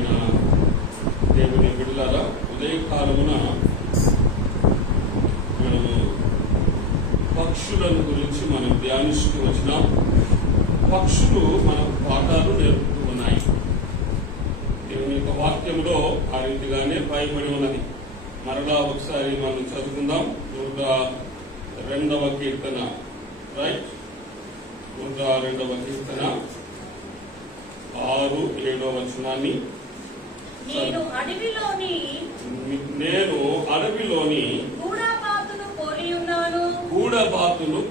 ప్రియమైన దేవుని బిడ్డలారా, ఉదయకాలమున మనము పక్షులను గురించి మనం ధ్యానిస్తూ వచ్చినాం. పక్షులు మనకు పాఠాలు నేర్పుతూ ఉన్నాయి. దేవుని యొక్క వాక్యంలో ఆ రీతిగానే భయపడి ఉన్నది. మరలా ఒకసారి మనం చదువుకుందాం. 102వ కీర్తన, రైట్, 102వ కీర్తన 6-7వ వచనాన్ని. నేను అడవిలోని గూఢబాతును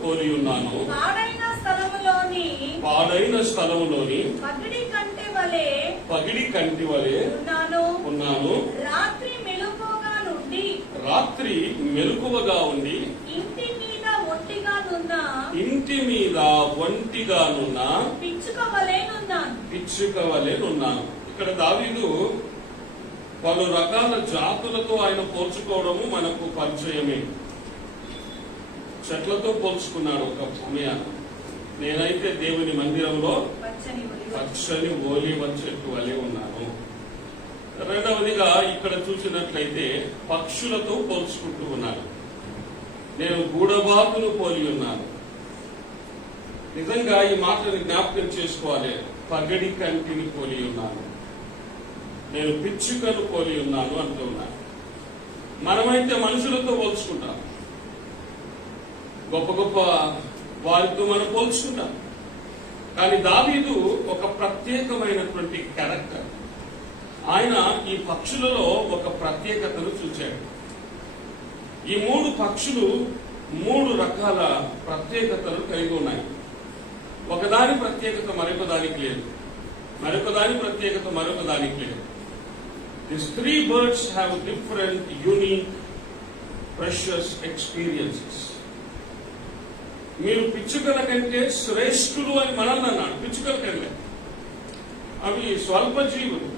పోలి ఉన్నాను. పాడైన స్థలములోని పగిడి కంటి వలె ఉన్నాను. రాత్రి మెలకువగా ఉండి ఇంటి మీద ఒంటిగానున్న పిచ్చుక వలెనున్నాను. ఇక్కడ దావీదు పలు రకాల జాతులతో ఆయన పోల్చుకోవడము మనకు పరిచయమే. చెట్లతో పోల్చుకున్నాడు ఒక సమయాన్ని. నేనైతే దేవుని మందిరంలో పచ్చని ఓలివ చెట్టు వలె ఉన్నాను. రెండవదిగా ఇక్కడ చూసినట్లయితే పక్షులతో పోల్చుకుంటూ ఉన్నాను. నేను గూఢబాతును పోలి ఉన్నాను. నిజంగా ఈ మాటని జ్ఞాపకం చేసుకోవాలి. పగడి కంటిని పోలి ఉన్నాను, నేను పిచ్చుకను పోలి ఉన్నాను అంటూ ఉన్నాను. మనమైతే మనుషులతో పోల్చుకుంటాం, గొప్ప గొప్ప వారితో మనం పోల్చుకుంటాం. కానీ దావీదు ఒక ప్రత్యేకమైనటువంటి క్యారెక్టర్. ఆయన ఈ పక్షులలో ఒక ప్రత్యేకతను చూచాడు. ఈ 3 పక్షులు 3 రకాల ప్రత్యేకతలు కలిగి ఉన్నాయి. ఒకదాని ప్రత్యేకత మరొక దానికి లేదు, మరొక దాని ప్రత్యేకత మరొక దానికి లేదు. These 3 birds have different, unique, precious experiences. మీరు పిచ్చుకల కంటే శ్రేష్ఠులు అని మనల్ని అన్నాడు. పిచ్చుకల కంటే అవి స్వల్ప జీవులు,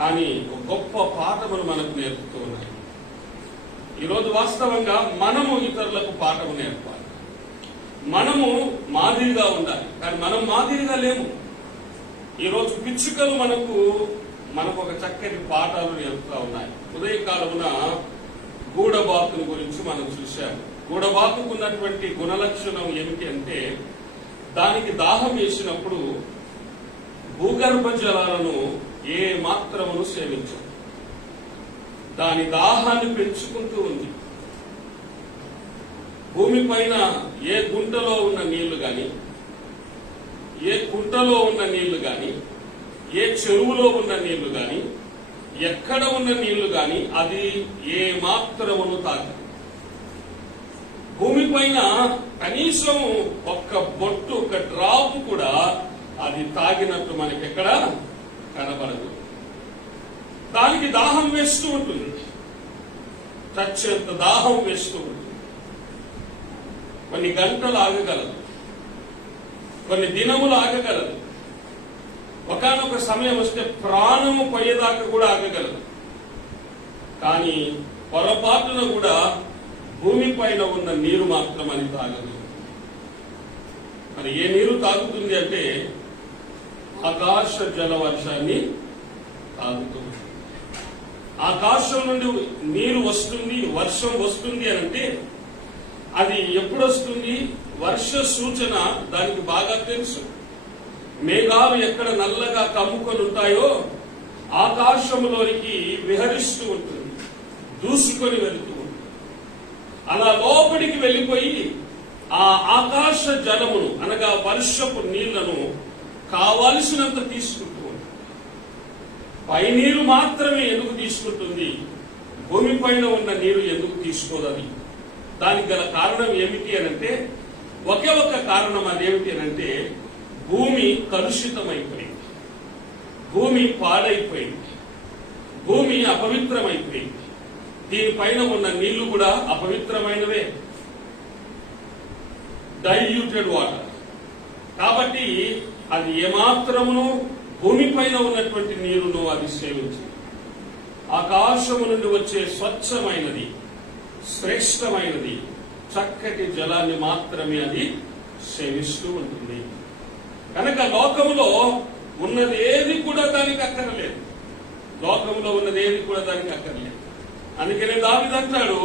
కానీ ఒక గొప్ప పాఠములు మనకు నేర్పుతూ ఉన్నాయి. ఈరోజు వాస్తవంగా మనము ఇతరులకు పాఠము నేర్పాలి. మనము మాదిరిగా ఉండాలి, కానీ మనం మాదిరిగా లేము. ఈరోజు పిచ్చుకలు మనకు ఒక చక్కటి పాఠాలు నేర్పుతా ఉన్నాయి. ఉదయకాలమున గూఢబాతుని గురించి మనం చూశాము. గూఢబాతుకు ఉన్నటువంటి గుణలక్షణం ఏమిటి అంటే, దానికి దాహం వేసినప్పుడు భూగర్భ జలాలను ఏ మాత్రమును సేవించదు. దాని దాహాన్ని పెంచుకుంటూ ఉంది. భూమిపైన ఏ గుంటలో ఉన్న నీళ్లు గాని, ఏ కుంటలో ఉన్న నీళ్లు గాని, ఏ చెరువులో ఉన్న నీళ్లు గాని, ఎక్కడ ఉన్న నీళ్లు గాని అది ఏ మాత్రమును తాగదు. భూమిపైన కనీసం ఒక్క బొట్టు, ఒక డ్రాప్ కూడా అది తాగినట్టు మనకెక్కడ కనబడదు. దానికి దాహం వేస్తూ ఉంటుంది, చచ్చేంత దాహం వేస్తూ ఉంటుంది. కొన్ని గంటలు ఆగగలదు, కొన్ని దినములు ఆగగలదు, ఒకానొక సమయం వస్తే ప్రాణము పోయేదాకా కూడా ఆగగలదు. కానీ పొరపాటున కూడా భూమి పైన ఉన్న నీరు మాత్రం అది తాగదు. మరి ఏ నీరు తాగుతుంది అంటే ఆకాశ జలవర్షాన్ని తాగుతుంది. ఆకాశం నుండి నీరు వస్తుంది, వర్షం వస్తుంది అంటే అది ఎప్పుడు వస్తుంది? వర్ష సూచన దానికి బాగా తెలుసు. మేఘాలు ఎక్కడ నల్లగా కమ్ముకొని ఉంటాయో ఆకాశంలోనికి విహరిస్తూ ఉంటుంది, దూసుకొని వెళుతూ ఉంటుంది. అలా లోపలికి వెళ్ళిపోయి ఆ ఆకాశ జలమును అనగా వర్షపు నీళ్లను కావలసినంత తీసుకుంటూ ఉంటుంది. పై నీరు మాత్రమే ఎందుకు తీసుకుంటుంది? భూమిపైన ఉన్న నీరు ఎందుకు తీసుకోదని? దానికి గల కారణం ఏమిటి అనంటే, ఒకే ఒక కారణం. అదేమిటి అనంటే, భూమి కలుషితమైపోయింది, భూమి పాడైపోయింది, భూమి అపవిత్రమైపోయింది. దీనిపైన ఉన్న నీళ్లు కూడా అపవిత్రమైనవే, డైల్యూటెడ్ వాటర్. కాబట్టి అది ఏమాత్రమును భూమిపైన ఉన్నటువంటి నీరును అది సేవించింది. ఆకాశము నుండి వచ్చే స్వచ్ఛమైనది, శ్రేష్టమైనది, చక్కటి జలాన్ని మాత్రమే అది సేవిస్తూ ఉంటుంది. కనుక లోకములో ఉన్నది ఏది కూడా దానికి అక్కరలేదు. లోకంలో ఉన్నది ఏది కూడా దానికి అక్కర్లేదు. అందుకనే దావీదు అంటాడు,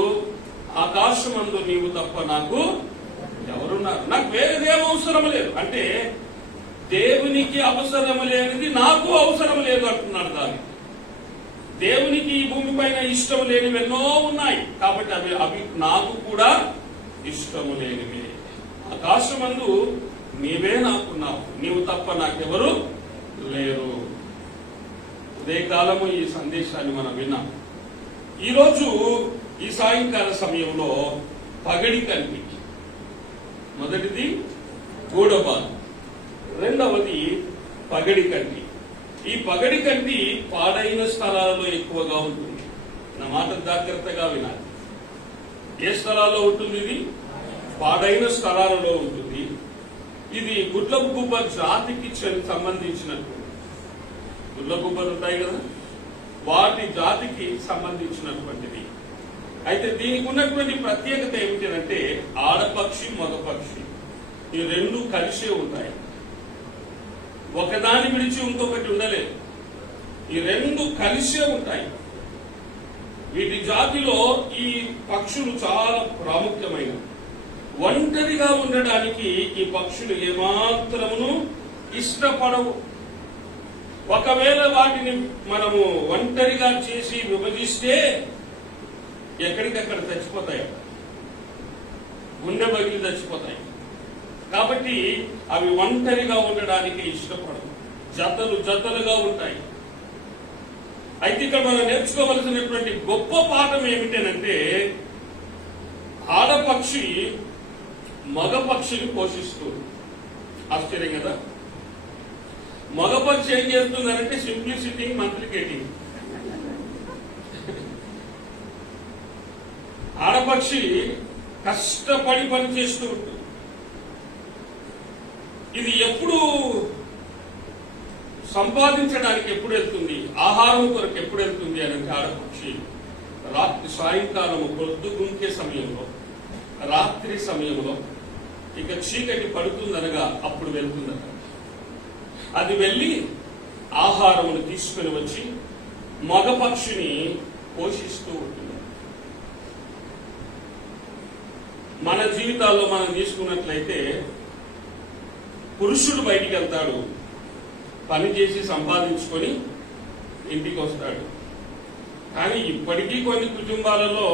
ఆకాశమందు నీవు తప్ప నాకు ఎవరున్నారు, నాకు వేరేదేం అవసరం లేదు. అంటే దేవునికి అవసరం లేనిది నాకు అవసరం లేదు అంటున్నాడు దావీదు. దేవునికి ఈ భూమి పైన ఇష్టం లేనివి ఎన్నో ఉన్నాయి, కాబట్టి అవి నాకు కూడా ఇష్టము లేనివి. ఆకాశమందు నీవే నాకున్నావు, నీవు తప్ప నాకెవరు లేరు. ఉదయకాలము ఈ సందేశాన్ని మనం విన్నాం. ఈరోజు ఈ సాయంకాల సమయంలో పగడి కంటి, మొదటిది గూడబాలు, రెండవది పగడి కంటి. ఈ పగడి కంటి పాడైన స్థలాలలో ఎక్కువగా ఉంటుంది. నా మాట జాగ్రత్తగా వినాలి. ఏ స్థలాల్లో ఉంటుంది? ఇది పాడైన స్థలాలలో ఉంటుంది. ఇది గుడ్లగుబ్బ జాతికి సంబంధించినటువంటి, గుడ్లగుబ్బలు ఉంటాయి కదా, వాటి జాతికి సంబంధించినటువంటిది. అయితే దీనికి ఉన్నటువంటి ప్రత్యేకత ఏమిటంటే ఆడపక్షి మగపక్షి ఈ రెండు కలిసే ఉంటాయి. ఒకదాని విడిచి ఇంకొకటి ఉండలేదు, ఈ రెండు కలిసే ఉంటాయి. వీటి జాతిలో ఈ పక్షులు చాలా ప్రాముఖ్యమైనవి. ఒంటరిగా ఉండడానికి ఈ పక్షులు ఏమాత్రమును ఇష్టపడవు. ఒకవేళ వాటిని మనము ఒంటరిగా చేసి విభజిస్తే ఎక్కడికక్కడ చచ్చిపోతాయి, గుండె బగిలి చచ్చిపోతాయి. కాబట్టి అవి ఒంటరిగా ఉండడానికి ఇష్టపడవు, జతలు జతలుగా ఉంటాయి. అయితే ఇక్కడ మనం నేర్చుకోవలసినటువంటి గొప్ప పాఠం ఏమిటంటే ఆడపక్షి మగపక్షిని పోషిస్తుంది. ఆశ్చర్యం కదా. మగపక్షి ఏం చేస్తుందంటే సింప్లీ సిట్టింగ్ మంత్లికేటింగ్. ఆడపక్షి కష్టపడి పని చేస్తూ ఉంటుంది. ఇది ఎప్పుడు సంపాదించడానికి ఎప్పుడు వెళ్తుంది, ఆహారం కొరకు ఎప్పుడు వెళ్తుంది అని ఆడపక్షి రాత్రి సాయంకాలం పొద్దుగుంకే సమయంలో, రాత్రి సమయంలో ఇక చీకటి పడుతుందనగా అప్పుడు వెళ్తుందట. అది వెళ్లి ఆహారమును తీసుకుని వచ్చి మగపక్షిని పోషిస్తూ ఉంటుంది. మన జీవితాల్లో మనం తీసుకున్నట్లయితే పురుషుడు బయటికి వెళ్తాడు, పని చేసి సంపాదించుకొని ఇంటికి వస్తాడు. కానీ ఇప్పటికీ కొన్ని కుటుంబాలలో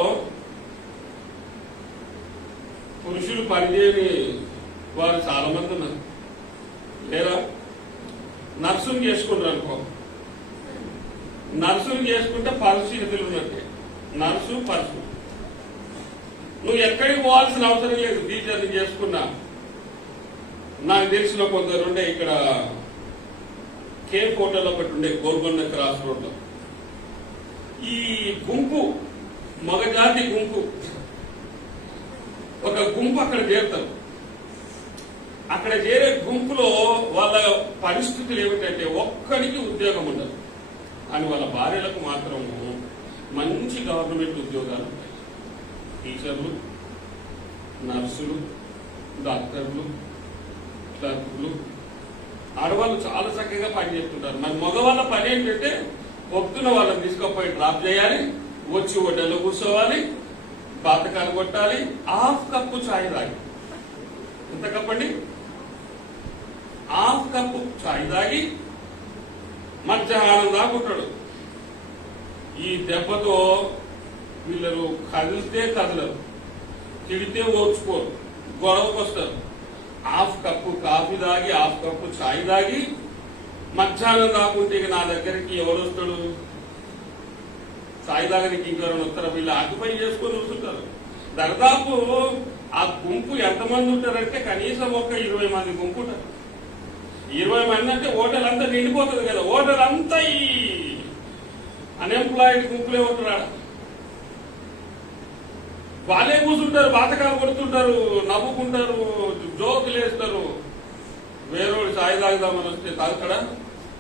పురుషులు పనిచేయని వారు చాలా మంది ఉన్నారు. లేదా నర్సులు చేసుకుంటారు అనుకో, నర్సులు చేసుకుంటే పరిస్థితులు ఉన్నట్టే, నర్సు పర్సు. నువ్వు ఎక్కడికి పోవాల్సిన అవసరం లేదు, టీచర్ని చేసుకున్నా. నాకు తెలిసిన కొందరుండే ఇక్కడ కేఫ్ హోటల్ ఒకటి ఉండే గోల్కొండ క్రాస్ రోడ్ లో. ఈ గుంపు మగజాతి గుంపు ఒక గుంపు అక్కడ చేరుతారు. అక్కడ చేరే గుంపులో వాళ్ళ పరిస్థితులు ఏమిటంటే ఒక్కడికి ఉద్యోగం ఉండదు, అని వాళ్ళ భార్యలకు మాత్రం మంచి గవర్నమెంట్ ఉద్యోగాలు ఉంటాయి. టీచర్లు, నర్సులు, డాక్టర్లు, క్లర్కులు. ఆడవాళ్ళు చాలా చక్కగా పని చేస్తుంటారు. మరి మగవాళ్ళ పని ఏంటంటే పొద్దున వాళ్ళని తీసుకుపోయి డ్రాప్ చేయాలి, వచ్చి ఒడ్డలో కూర్చోవాలి, బాతకాలు కొట్టాలి, హాఫ్ కప్పు ఛాయ్ తాగి, ఎంత కప్పండి, హాఫ్ కప్పు ఛాయ్ తాగి మధ్యాహ్నం దాకుంటాడు. ఈ దెబ్బతో వీళ్ళు కదిలితే కదలరు, తిడితే ఓర్చుకోరు, గొడవకు వస్తారు. హాఫ్ కప్పు కాఫీ తాగి, హాఫ్ కప్పు ఛాయ్ తాగి మధ్యాహ్నం దాకుంటే నా దగ్గరికి ఎవరు వస్తాడు? ఛాయ్ తాగడానికి ఇంకెవరైనా వస్తారా? వీళ్ళు ఆక్యుపై చేసుకొని వస్తుంటారు. దాదాపు ఆ గుంపు ఎంతమంది ఉంటారంటే కనీసం ఒక 20 మంది గుంపు ఉంటారు. 20 మంది అంటే హోటల్ అంతా నిండిపోతుంది కదా. హోటల్ అంతా ఈ అన్ఎంప్లాయిడ్ గుంపులే ఉంటారా. వాళ్ళే కూర్చుంటారు, బాతకాలు కొడుతుంటారు, నవ్వుకుంటారు, జోకులు వేస్తారు. వేరేవాడు ఛాయ్ తాగుదామని వస్తే తాగుతాడా?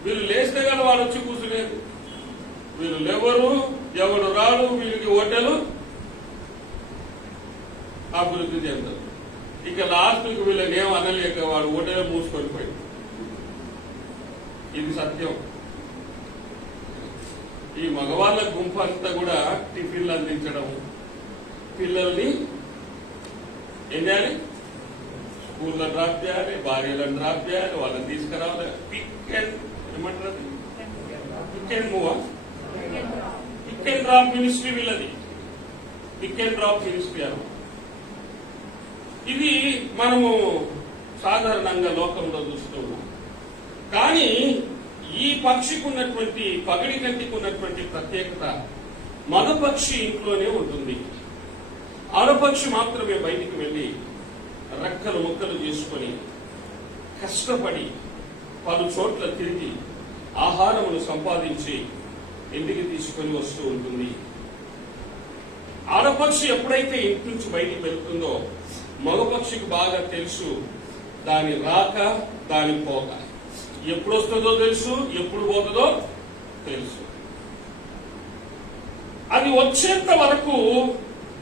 వీళ్ళు లేస్తే కానీ వాడు వచ్చి కూర్చునేది. వీళ్ళు లేవరు, ఎవడు రాడు, వీళ్ళకి హోటలు అభివృద్ధి చెందారు. ఇక లాస్ట్కి వీళ్ళని ఏం అనలేక వాడు హోటలే మూసుకొని పోయింది. ఇది సత్యం. ఈ మగవాళ్ళ గుంపు అంతా కూడా టిఫిన్లు అందించడం, పిల్లల్ని ఏం చేయాలి, స్కూల్లో డ్రాప్ చేయాలి, భార్యలను డ్రాప్ చేయాలి, వాళ్ళని తీసుకురావాలి. ఏమంటారు, pick and move, pick and drop ministry వీళ్ళది. పిక్ అండ్ డ్రాప్ మినిస్ట్రీ అన్నమాట. ఇది మనము సాధారణంగా లోకంలో చూస్తూ ఉన్నాం. కానీ ఈ పక్షికి ఉన్నటువంటి, పగడి కంటికి ఉన్నటువంటి ప్రత్యేకత, మగపక్షి ఇంట్లోనే ఉంటుంది. ఆడపక్షి మాత్రమే బయటికి వెళ్లి రెక్కలు ముక్కలు చేసుకొని కష్టపడి పలు చోట్ల తిరిగి ఆహారమును సంపాదించి ఇంటికి తీసుకొని వస్తూ ఉంటుంది. ఆడపక్షి ఎప్పుడైతే ఇంటి నుంచి బయటికి వెళ్తుందో మగపక్షికి బాగా తెలుసు దాని రాక, దాని పోక. ఎప్పుడు వస్తుందో తెలుసు, ఎప్పుడు పోతుందో తెలుసు. అది వచ్చేంత వరకు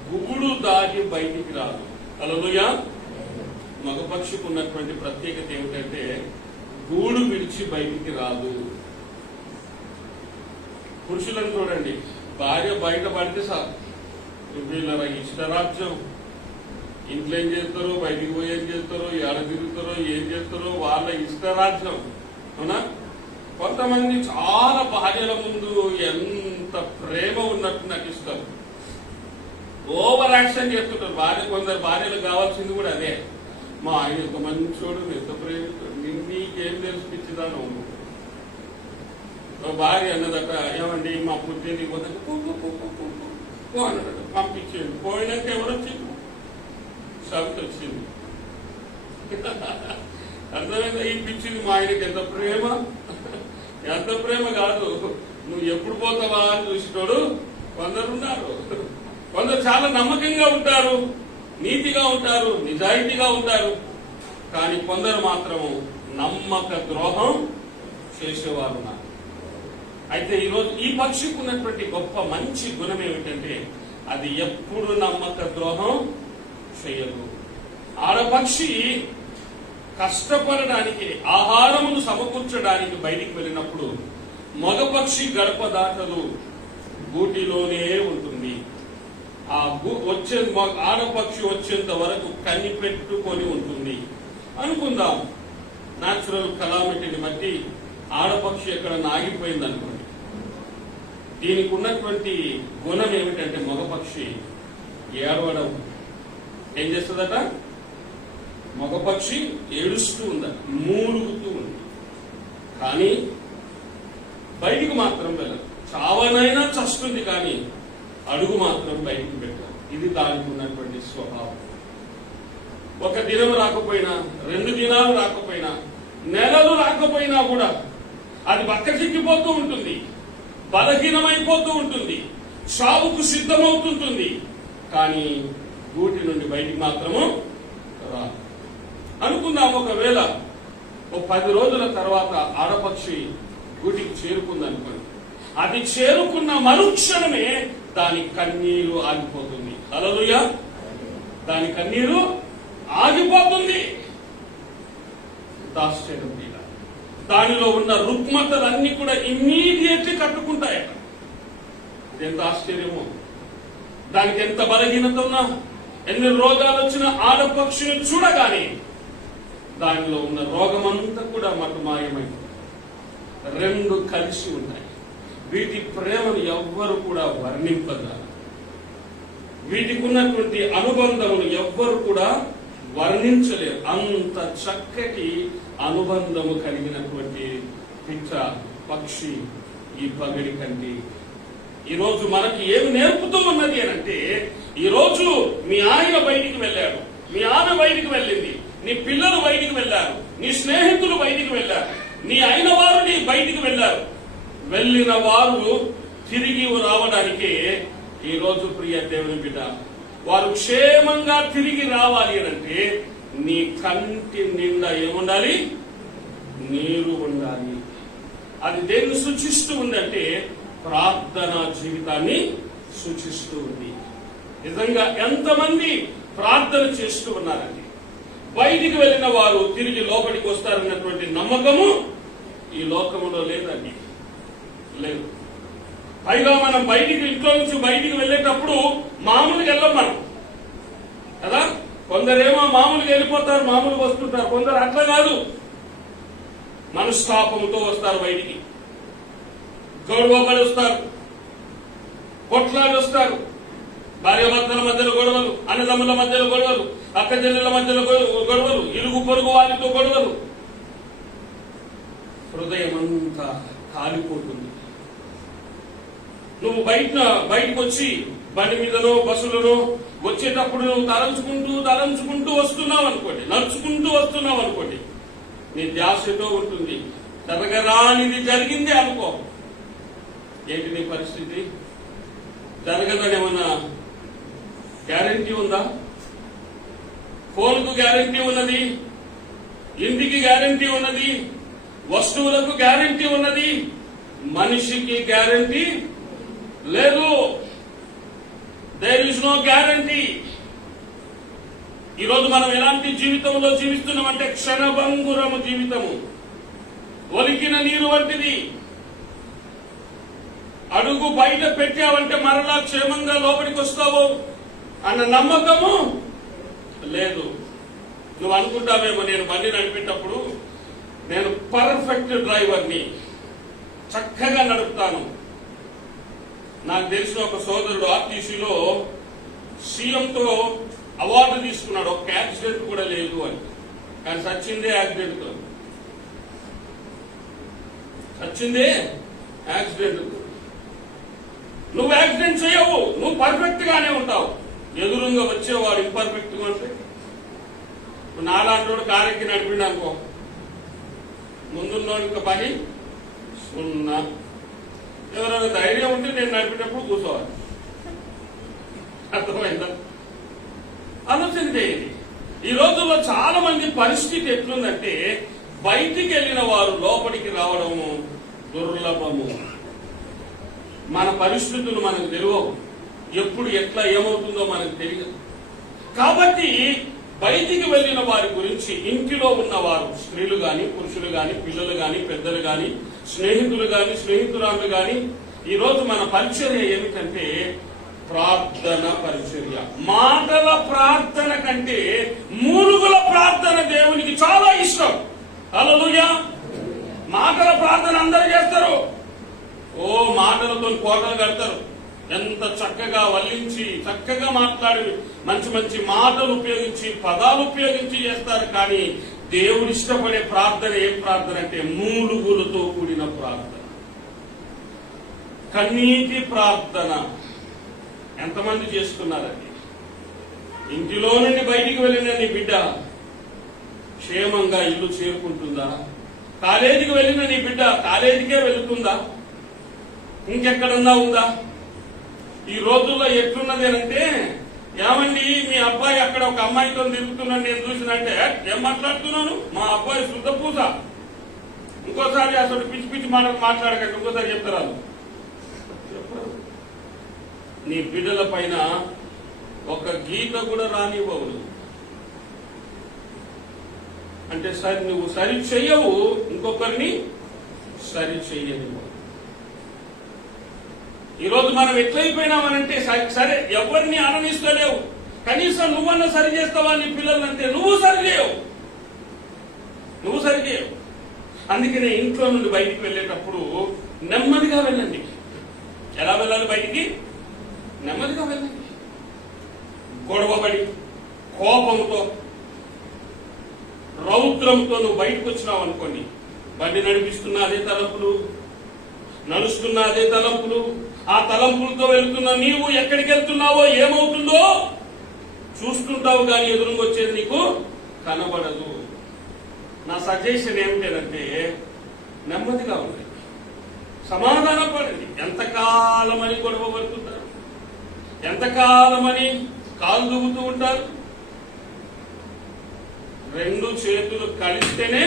గుబుడు దాగి బయటికి రాదు. హల్లెలూయా. మగపక్షికి ఉన్నటువంటి ప్రత్యేకత ఏమిటంటే గూడు విడిచి బయటికి రాదు. పురుషులను చూడండి, భార్య బయట పడితే సార్ వీళ్ళ ఇష్టరాజ్యం. ఇంట్లో ఏం చేస్తారో, బయటికి పోయి ఏం చేస్తారో, ఏడ తిరుగుతారో, ఏం చేస్తారో వాళ్ళ ఇష్టరాజ్యం. అవునా? కొంతమంది చాలా భార్యల ముందు ఎంత ప్రేమ ఉన్నట్టు నటిస్తారు, ఓవర్ యాక్షన్ చేస్తుంటారు. కొందరు భార్యలు కావాల్సింది కూడా అదే. మా ఆయన ఎంత మంచోడు, ఎంత ప్రేమిస్తాడు, నీకేం తెలిసిపించిందాను. భార్య అన్నదట, ఏమండి మా పుట్టింటికి పోతే అన్నదట, పంపించేయండి. పోయినాక ఎవరు వచ్చింది, సవిత వచ్చింది. అర్థమైందా? ఈ పిచ్చింది మా ఆయనకి ఎంత ప్రేమ, ఎంత ప్రేమ కాదు. నువ్వు ఎప్పుడు పోతావా అని చూసినోడు కొందరున్నారు. కొందరు చాలా నమ్మకంగా ఉంటారు, నీతిగా ఉంటారు, నిజాయితీగా ఉంటారు. కానీ కొందరు మాత్రం నమ్మక ద్రోహం చేసేవారు ఉన్నారు. అయితే ఈరోజు ఈ పక్షికి ఉన్నటువంటి గొప్ప మంచి గుణం ఏమిటంటే అది ఎప్పుడు నమ్మక ద్రోహం చేయదు. ఆడపక్షి కష్టపడడానికి, ఆహారమును సమకూర్చడానికి బయటికి వెళ్ళినప్పుడు మగపక్షి గడప దాటదు, గూటిలోనే ఉంటుంది. ఆ ఆడపక్షి వచ్చేంత వరకు కనిపెట్టుకొని ఉంటుంది. అనుకుందాం, న్యాచురల్ కలామిటీని బట్టి ఆడపక్షి ఎక్కడ ఆగిపోయింది అనుకోండి. దీనికి ఉన్నటువంటి గుణం ఏమిటంటే మగపక్షి ఏడవడం. ఏం చేస్తుందట? మగపక్షి ఏడుస్తూ ఉందట, మూలుగుతూ ఉంది. కానీ బయటికి మాత్రం వెళ్ళదు. చావనైనా చస్తుంది కానీ అడుగు మాత్రం బయటికి పెట్టదు. ఇది దానికి ఉన్నటువంటి స్వభావం. ఒక దినం రాకపోయినా, 2 దినాలు రాకపోయినా, నెలలు రాకపోయినా కూడా అది బక్కచిక్కిపోతూ ఉంటుంది, బలహీనమైపోతూ ఉంటుంది, చావుకు సిద్ధమవుతుంటుంది. కానీ గూటి నుండి బయటికి మాత్రము రాదు. అనుకుందాం, ఒకవేళ 10 రోజుల తర్వాత ఆడపక్షి గూటికి చేరుకుందనుకోండి. అది చేరుకున్న మరుక్షణమే దాని కన్నీరు ఆగిపోతుంది. హల్లెలూయా. దాని కన్నీరు ఆగిపోతుంది. దాశ్చర్యం. దానిలో ఉన్న రుగ్మతలన్నీ కూడా ఇమ్మీడియట్లీ కట్టుకుంటాయట. ఎంత ఆశ్చర్యమో! దానికి ఎంత బలహీనత ఉన్నా, ఎన్ని రోగాలు వచ్చినా ఆడపక్షిని చూడగానే దానిలో ఉన్న రోగమంతా కూడా మటుమాయమైంది. 2 కలిసి ఉన్నాయి. వీటి ప్రేమను ఎవ్వరు కూడా వర్ణింపగలరు. వీటికి ఉన్నటువంటి అనుబంధమును ఎవ్వరు కూడా వర్ణించలేరు. అంత చక్కటి అనుబంధము కలిగినటువంటి పిట్ట, పక్షి ఈ పగడి కంటి. ఈరోజు మనకి ఏమి నేర్పుతూ ఉన్నది అనంటే, ఈరోజు మీ ఆయన బయటికి వెళ్ళాడు, మీ ఆమె బయటికి వెళ్ళింది, నీ పిల్లలు బయటికి వెళ్ళారు, నీ స్నేహితులు బయటికి వెళ్ళారు, నీ అయిన వారు నీ బయటికి వెళ్ళారు. వెళ్ళిన వారు తిరిగి రావడానికి ఈరోజు ప్రియ దేవుని బిడ్డ, వారు క్షేమంగా తిరిగి రావాలి అంటే నీ కంటి నిండా ఏముండాలి? నీరు ఉండాలి. అది దేన్ని సూచిస్తూ ఉందంటే ప్రార్థనా జీవితాన్ని సూచిస్తూ ఉంది. నిజంగా ఎంతమంది ప్రార్థన చేస్తూ ఉన్నారండి. బయటికి వెళ్ళిన వారు తిరిగి లోపలికి వస్తారన్నటువంటి నమ్మకము ఈ లోకములో లేదండి, లేదు. పైగా మనం ఇంట్లో నుంచి బయటికి వెళ్ళేటప్పుడు మామూలుగా వెళ్ళం మనం కదా. కొందరేమో మామూలుగా వెళ్ళిపోతారు, మామూలుగా వస్తుంటారు. కొందరు అట్లా కాదు, మనస్తాపంతో వస్తారు బయటికి, గొడవపడి వస్తారు, కొట్లాడి వస్తారు. భార్యాభర్తల మధ్యలో గొడవలు, అన్నదమ్ముల మధ్యలో గొడవలు, అక్కచెల్లెల మధ్యలో గొడవలు, ఇరుగు పొరుగు వారితో గొడవలు. హృదయం అంతా కాలిపోతుంది. నువ్వు బయటకు వచ్చి బండి మీదనో బస్సులలో వచ్చేటప్పుడు నువ్వు తలంచుకుంటూ వస్తున్నావు అనుకోండి, నడుచుకుంటూ వస్తున్నావు అనుకోండి, నీ ధ్యాసతో ఉంటుంది. జరగరానిది జరిగింది అనుకో, ఏంటి నీ పరిస్థితి? జరగదని ఏమన్నా గ్యారంటీ ఉందా? ఫోన్కు గ్యారంటీ ఉన్నది, ఇంటికి గ్యారంటీ ఉన్నది, వస్తువులకు గ్యారంటీ ఉన్నది, మనిషికి గ్యారంటీ లేదు. There is no guarantee. ఈరోజు మనం ఎలాంటి జీవితంలో జీవిస్తున్నామంటే క్షణభంగురము జీవితము, ఒలికిన నీరు వంటిది. అడుగు బయట పెట్టావంటే మరలా క్షేమంగా లోపలికి వస్తావు అన్న నమ్మకము లేదు. నువ్వు అనుకుంటావేమో, నేను బండి నడిపేటప్పుడు నేను పర్ఫెక్ట్ డ్రైవర్ని, చక్కగా నడుపుతాను. నాకు తెలిసిన ఒక సోదరుడు ఆర్టీసీలో సీఎంతో అవార్డు తీసుకున్నాడు, ఒక యాక్సిడెంట్ కూడా లేదు అని. కానీ సచ్చిందే యాక్సిడెంట్తో, సచ్చిందే యాక్సిడెంట్. నువ్వు యాక్సిడెంట్ చేయవు, నువ్వు పర్ఫెక్ట్ గానే ఉంటావు. ఎదురుగా వచ్చేవాడు ఇంపర్ఫెక్ట్ గా ఉంటే, నాలాంటి కారెక్కి నడిపిండు అనుకో, ముందున్నోడికి పని సున్నా. ఎవరైనా ధైర్యం ఉంటే నేను నడిపేటప్పుడు కూర్చోవాలి. అర్థమైందా? ఆలోచన చేయండి. ఈ రోజుల్లో చాలా మంది పరిస్థితి ఎట్లుందంటే, బయటికి వెళ్ళిన వారు లోపలికి రావడము దుర్లభము. మన పరిస్థితులు మనకు తెలియవు, ఎప్పుడు ఎట్లా ఏమవుతుందో మనకు తెలియదు. కాబట్టి బయటికి వెళ్ళిన వారి గురించి ఇంటిలో ఉన్నవారు, స్త్రీలు గాని, పురుషులు గాని, పిల్లలు గాని, పెద్దలు గాని, స్నేహితులు గాని, స్నేహితురాలు గాని, ఈ రోజు మన పరిచర్య ఏమిటంటే ప్రార్థన పరిచర్య. మాటల ప్రార్థన కంటే మూలుగుల ప్రార్థన దేవునికి చాలా ఇష్టం. హల్లెలూయా. మాటల ప్రార్థన అందరూ చేస్తారు, ఓ మాటలతో కోటలు కడతారు, ఎంత చక్కగా వల్లించి చక్కగా మాట్లాడి మంచి మంచి మాటలు ఉపయోగించి పదాలు ఉపయోగించి చేస్తారు. కానీ దేవుడు ఇష్టపడే ప్రార్థన ఏం ప్రార్థన అంటే మూలుగులతో కూడిన ప్రార్థన, కన్నీటి ప్రార్థన. ఎంతమంది చేస్తున్నారండి? ఇంటిలో నుండి బయటికి వెళ్ళిన నీ బిడ్డ క్షేమంగా ఇల్లు చేరుకుంటుందా? కాలేజీకి వెళ్ళిన నీ బిడ్డ కాలేజీకే వెళుతుందా? ఇంకెక్కడన్నా ఉందా? ఈ రోజుల్లో ఎట్లున్నది అంటే, ఏమండి మీ అబ్బాయి అక్కడ ఒక అమ్మాయితో తిరుగుతున్నాడు నేను చూసినంటే, ఏం మాట్లాడుతున్నాను, మా అబ్బాయి శుద్ధ పూజ. ఇంకోసారి అసలు పిచ్చి పిచ్చి మాట్లాడకండి, ఇంకోసారి చెప్తారు. నీ బిడ్డల పైన ఒక గీత కూడా రానివ్వవు. అంటే నువ్వు సరి చెయ్యవు, ఇంకొకరిని సరి చెయ్యనివ్వవు. ఈరోజు మనం ఎట్లయిపోయినామనంటే, సరే ఎవరిని అననిస్తలేవు, కనీసం నువ్వన్నా సరి చేస్తావా నీ పిల్లలంటే నువ్వు సరిచేయవు. అందుకనే ఇంట్లో నుండి బయటికి వెళ్ళేటప్పుడు నెమ్మదిగా వెళ్ళండి. ఎలా వెళ్ళాలి? బయటికి నెమ్మదిగా వెళ్ళండి. గొడవపడి కోపంతో రౌద్రంతో నువ్వు బయటకు వచ్చినావు అనుకోండి, బండి నడిపిస్తున్న అదే తలంపులు, నడుస్తున్న అదే తలంపులు, ఆ తలంపులతో వెళ్తున్న నీవు ఎక్కడికి వెళ్తున్నావో ఏమవుతుందో చూస్తుంటావు, కానీ ఎదురుగా వచ్చేది నీకు కనబడదు. నా సజెషన్ ఏమిటంటే నెమ్మదిగా ఉండండి, సమాధానం పడండి. ఎంతకాలమని గొడవ పడుతుంటారు, ఎంతకాలమని కాలు దువ్వుతూ ఉంటారు. రెండు చేతులు కలిస్తేనే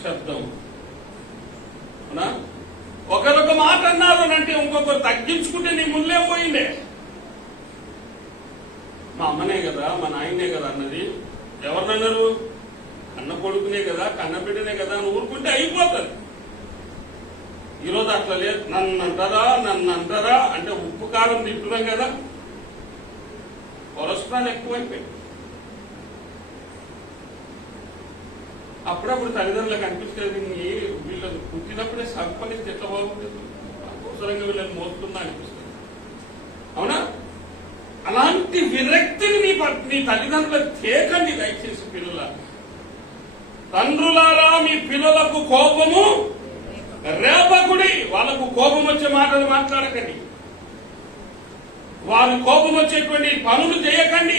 శబ్దం. ఒకరొక మాట అన్నారు అంటే ఇంకొకరు తగ్గించుకుంటే నీ ముళ్ళే పోయిండే. మా అమ్మనే కదా, మా నాయనే కదా అన్నది. ఎవరినన్నారు? అన్న కొడుకునే కదా, కన్న బిడ్డనే కదా అని ఊరుకుంటే అయిపోతుంది. ఈరోజు అట్లా లేదు. నన్ను అంటారా అంటే ఉప్పు కారం తింటున్నాం కదా, కొలెస్ట్రాల్ ఎక్కువైపోయింది. అప్పుడప్పుడు తల్లిదండ్రులకు అనిపిస్తుంది, వీళ్ళని పుట్టినప్పుడే సంపలించి ఎట్లా బాగుంటుంది, అవసరంగా వీళ్ళని మోస్తున్నా అనిపిస్తుంది. అవునా? అలాంటి విరక్తిని మీ తల్లిదండ్రులకు తేకండి దయచేసి. పిల్లల తండ్రులారా, మీ పిల్లలకు కోపము రేపకుడి. వాళ్ళకు కోపం వచ్చే మాటలు మాట్లాడకండి, వారి కోపం వచ్చేటువంటి పనులు చేయకండి.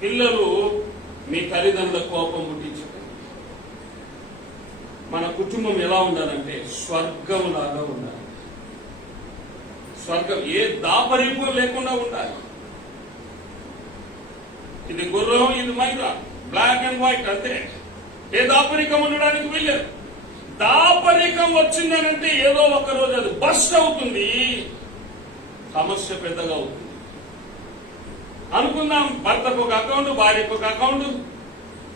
పిల్లలు మీ తల్లిదండ్రుల కోపం పుట్టించకండి. మన కుటుంబం ఎలా ఉండాలంటే స్వర్గంలాగా ఉండాలి. స్వర్గం, ఏ దాపరికం లేకుండా ఉండాలి. ఇది గుర్రం, ఇది మైదా, బ్లాక్ అండ్ వైట్ అంతే. ఏ దాపరికం ఉండడానికి వెళ్ళారు. దాపరికం వచ్చిందనంటే ఏదో ఒక రోజు అది బస్ట్ అవుతుంది, సమస్య పెద్దగా అవుతుంది. అనుకుందాం, భర్తకు ఒక అకౌంట్, భార్యకు ఒక అకౌంట్.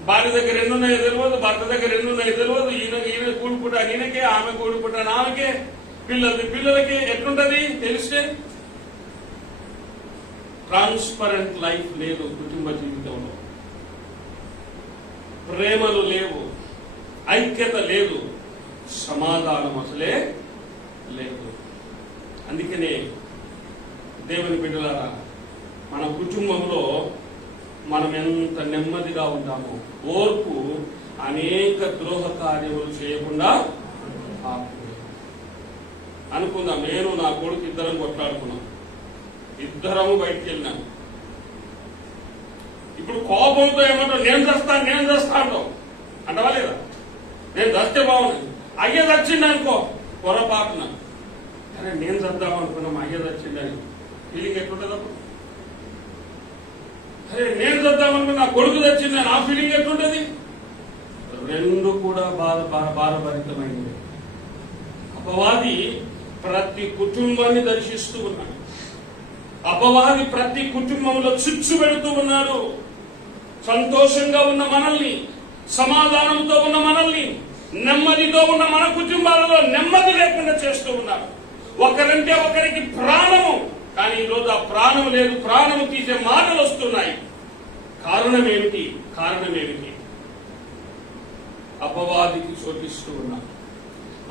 భార్య దగ్గర ఎన్నున్నాయో తెలియదు, భర్త దగ్గర ఎన్నున్నాయో తెలియదు. ఈయన కూడుకుంటాను ఈయనకే, ఆమె కూడుకుంటాను ఆమెకే, పిల్లలకి ఎట్లుంటది తెలిస్తే. ట్రాన్స్పరెంట్ లైఫ్ లేదు కుటుంబ జీవితంలో. ప్రేమలు లేవు, ఐక్యత లేదు, సమాధానం అసలే లేదు. అందుకనే దేవుని బిడ్డలారా, మన కుటుంబంలో మనం ఎంత నెమ్మదిగా ఉంటామో, ఓర్పు అనేక ద్రోహ కార్యములు చేయకుండా అనుకుందాం. నేను నా కొడుకు ఇద్దరం కొట్లాడుకున్నాం, ఇద్దరము బయటికి వెళ్ళినాను. ఇప్పుడు కోపంతో ఏమంటావు, నేను చేస్తాను అంటవా లేదా? నేను చస్తే బాగున్నాను, అయ్య చచ్చింది అనుకో పొరపాటున. అరే నేను చద్దాం అనుకున్నాం, అయ్య చచ్చిందని ఫీలింగ్ ఎట్లుంటుంది అప్పుడు? అరే నేను చద్దాం అనుకున్నా, నా కొడుకు చచ్చిందని ఆ ఫీలింగ్ ఎట్లుంటుంది? రెండు కూడా భారభరితమైంది. అపవాది ప్రతి కుటుంబాన్ని దర్శిస్తూ ఉన్నాడు. అపవాది ప్రతి కుటుంబంలో చిచ్చు పెడుతూ ఉన్నాడు. సంతోషంగా ఉన్న మనల్ని, సమాధానంతో ఉన్న మనల్ని, నెమ్మదితో ఉన్న మన కుటుంబాలలో నెమ్మది లేకుండా చేస్తూ ఉన్నారు. ఒకరంటే ఒకరికి ప్రాణము, కానీ ఈరోజు ఆ ప్రాణం లేదు. ప్రాణము తీసే మాటలు వస్తున్నాయి. కారణం ఏమిటి? అపవాదికి చోటిస్తూ ఉన్నారు.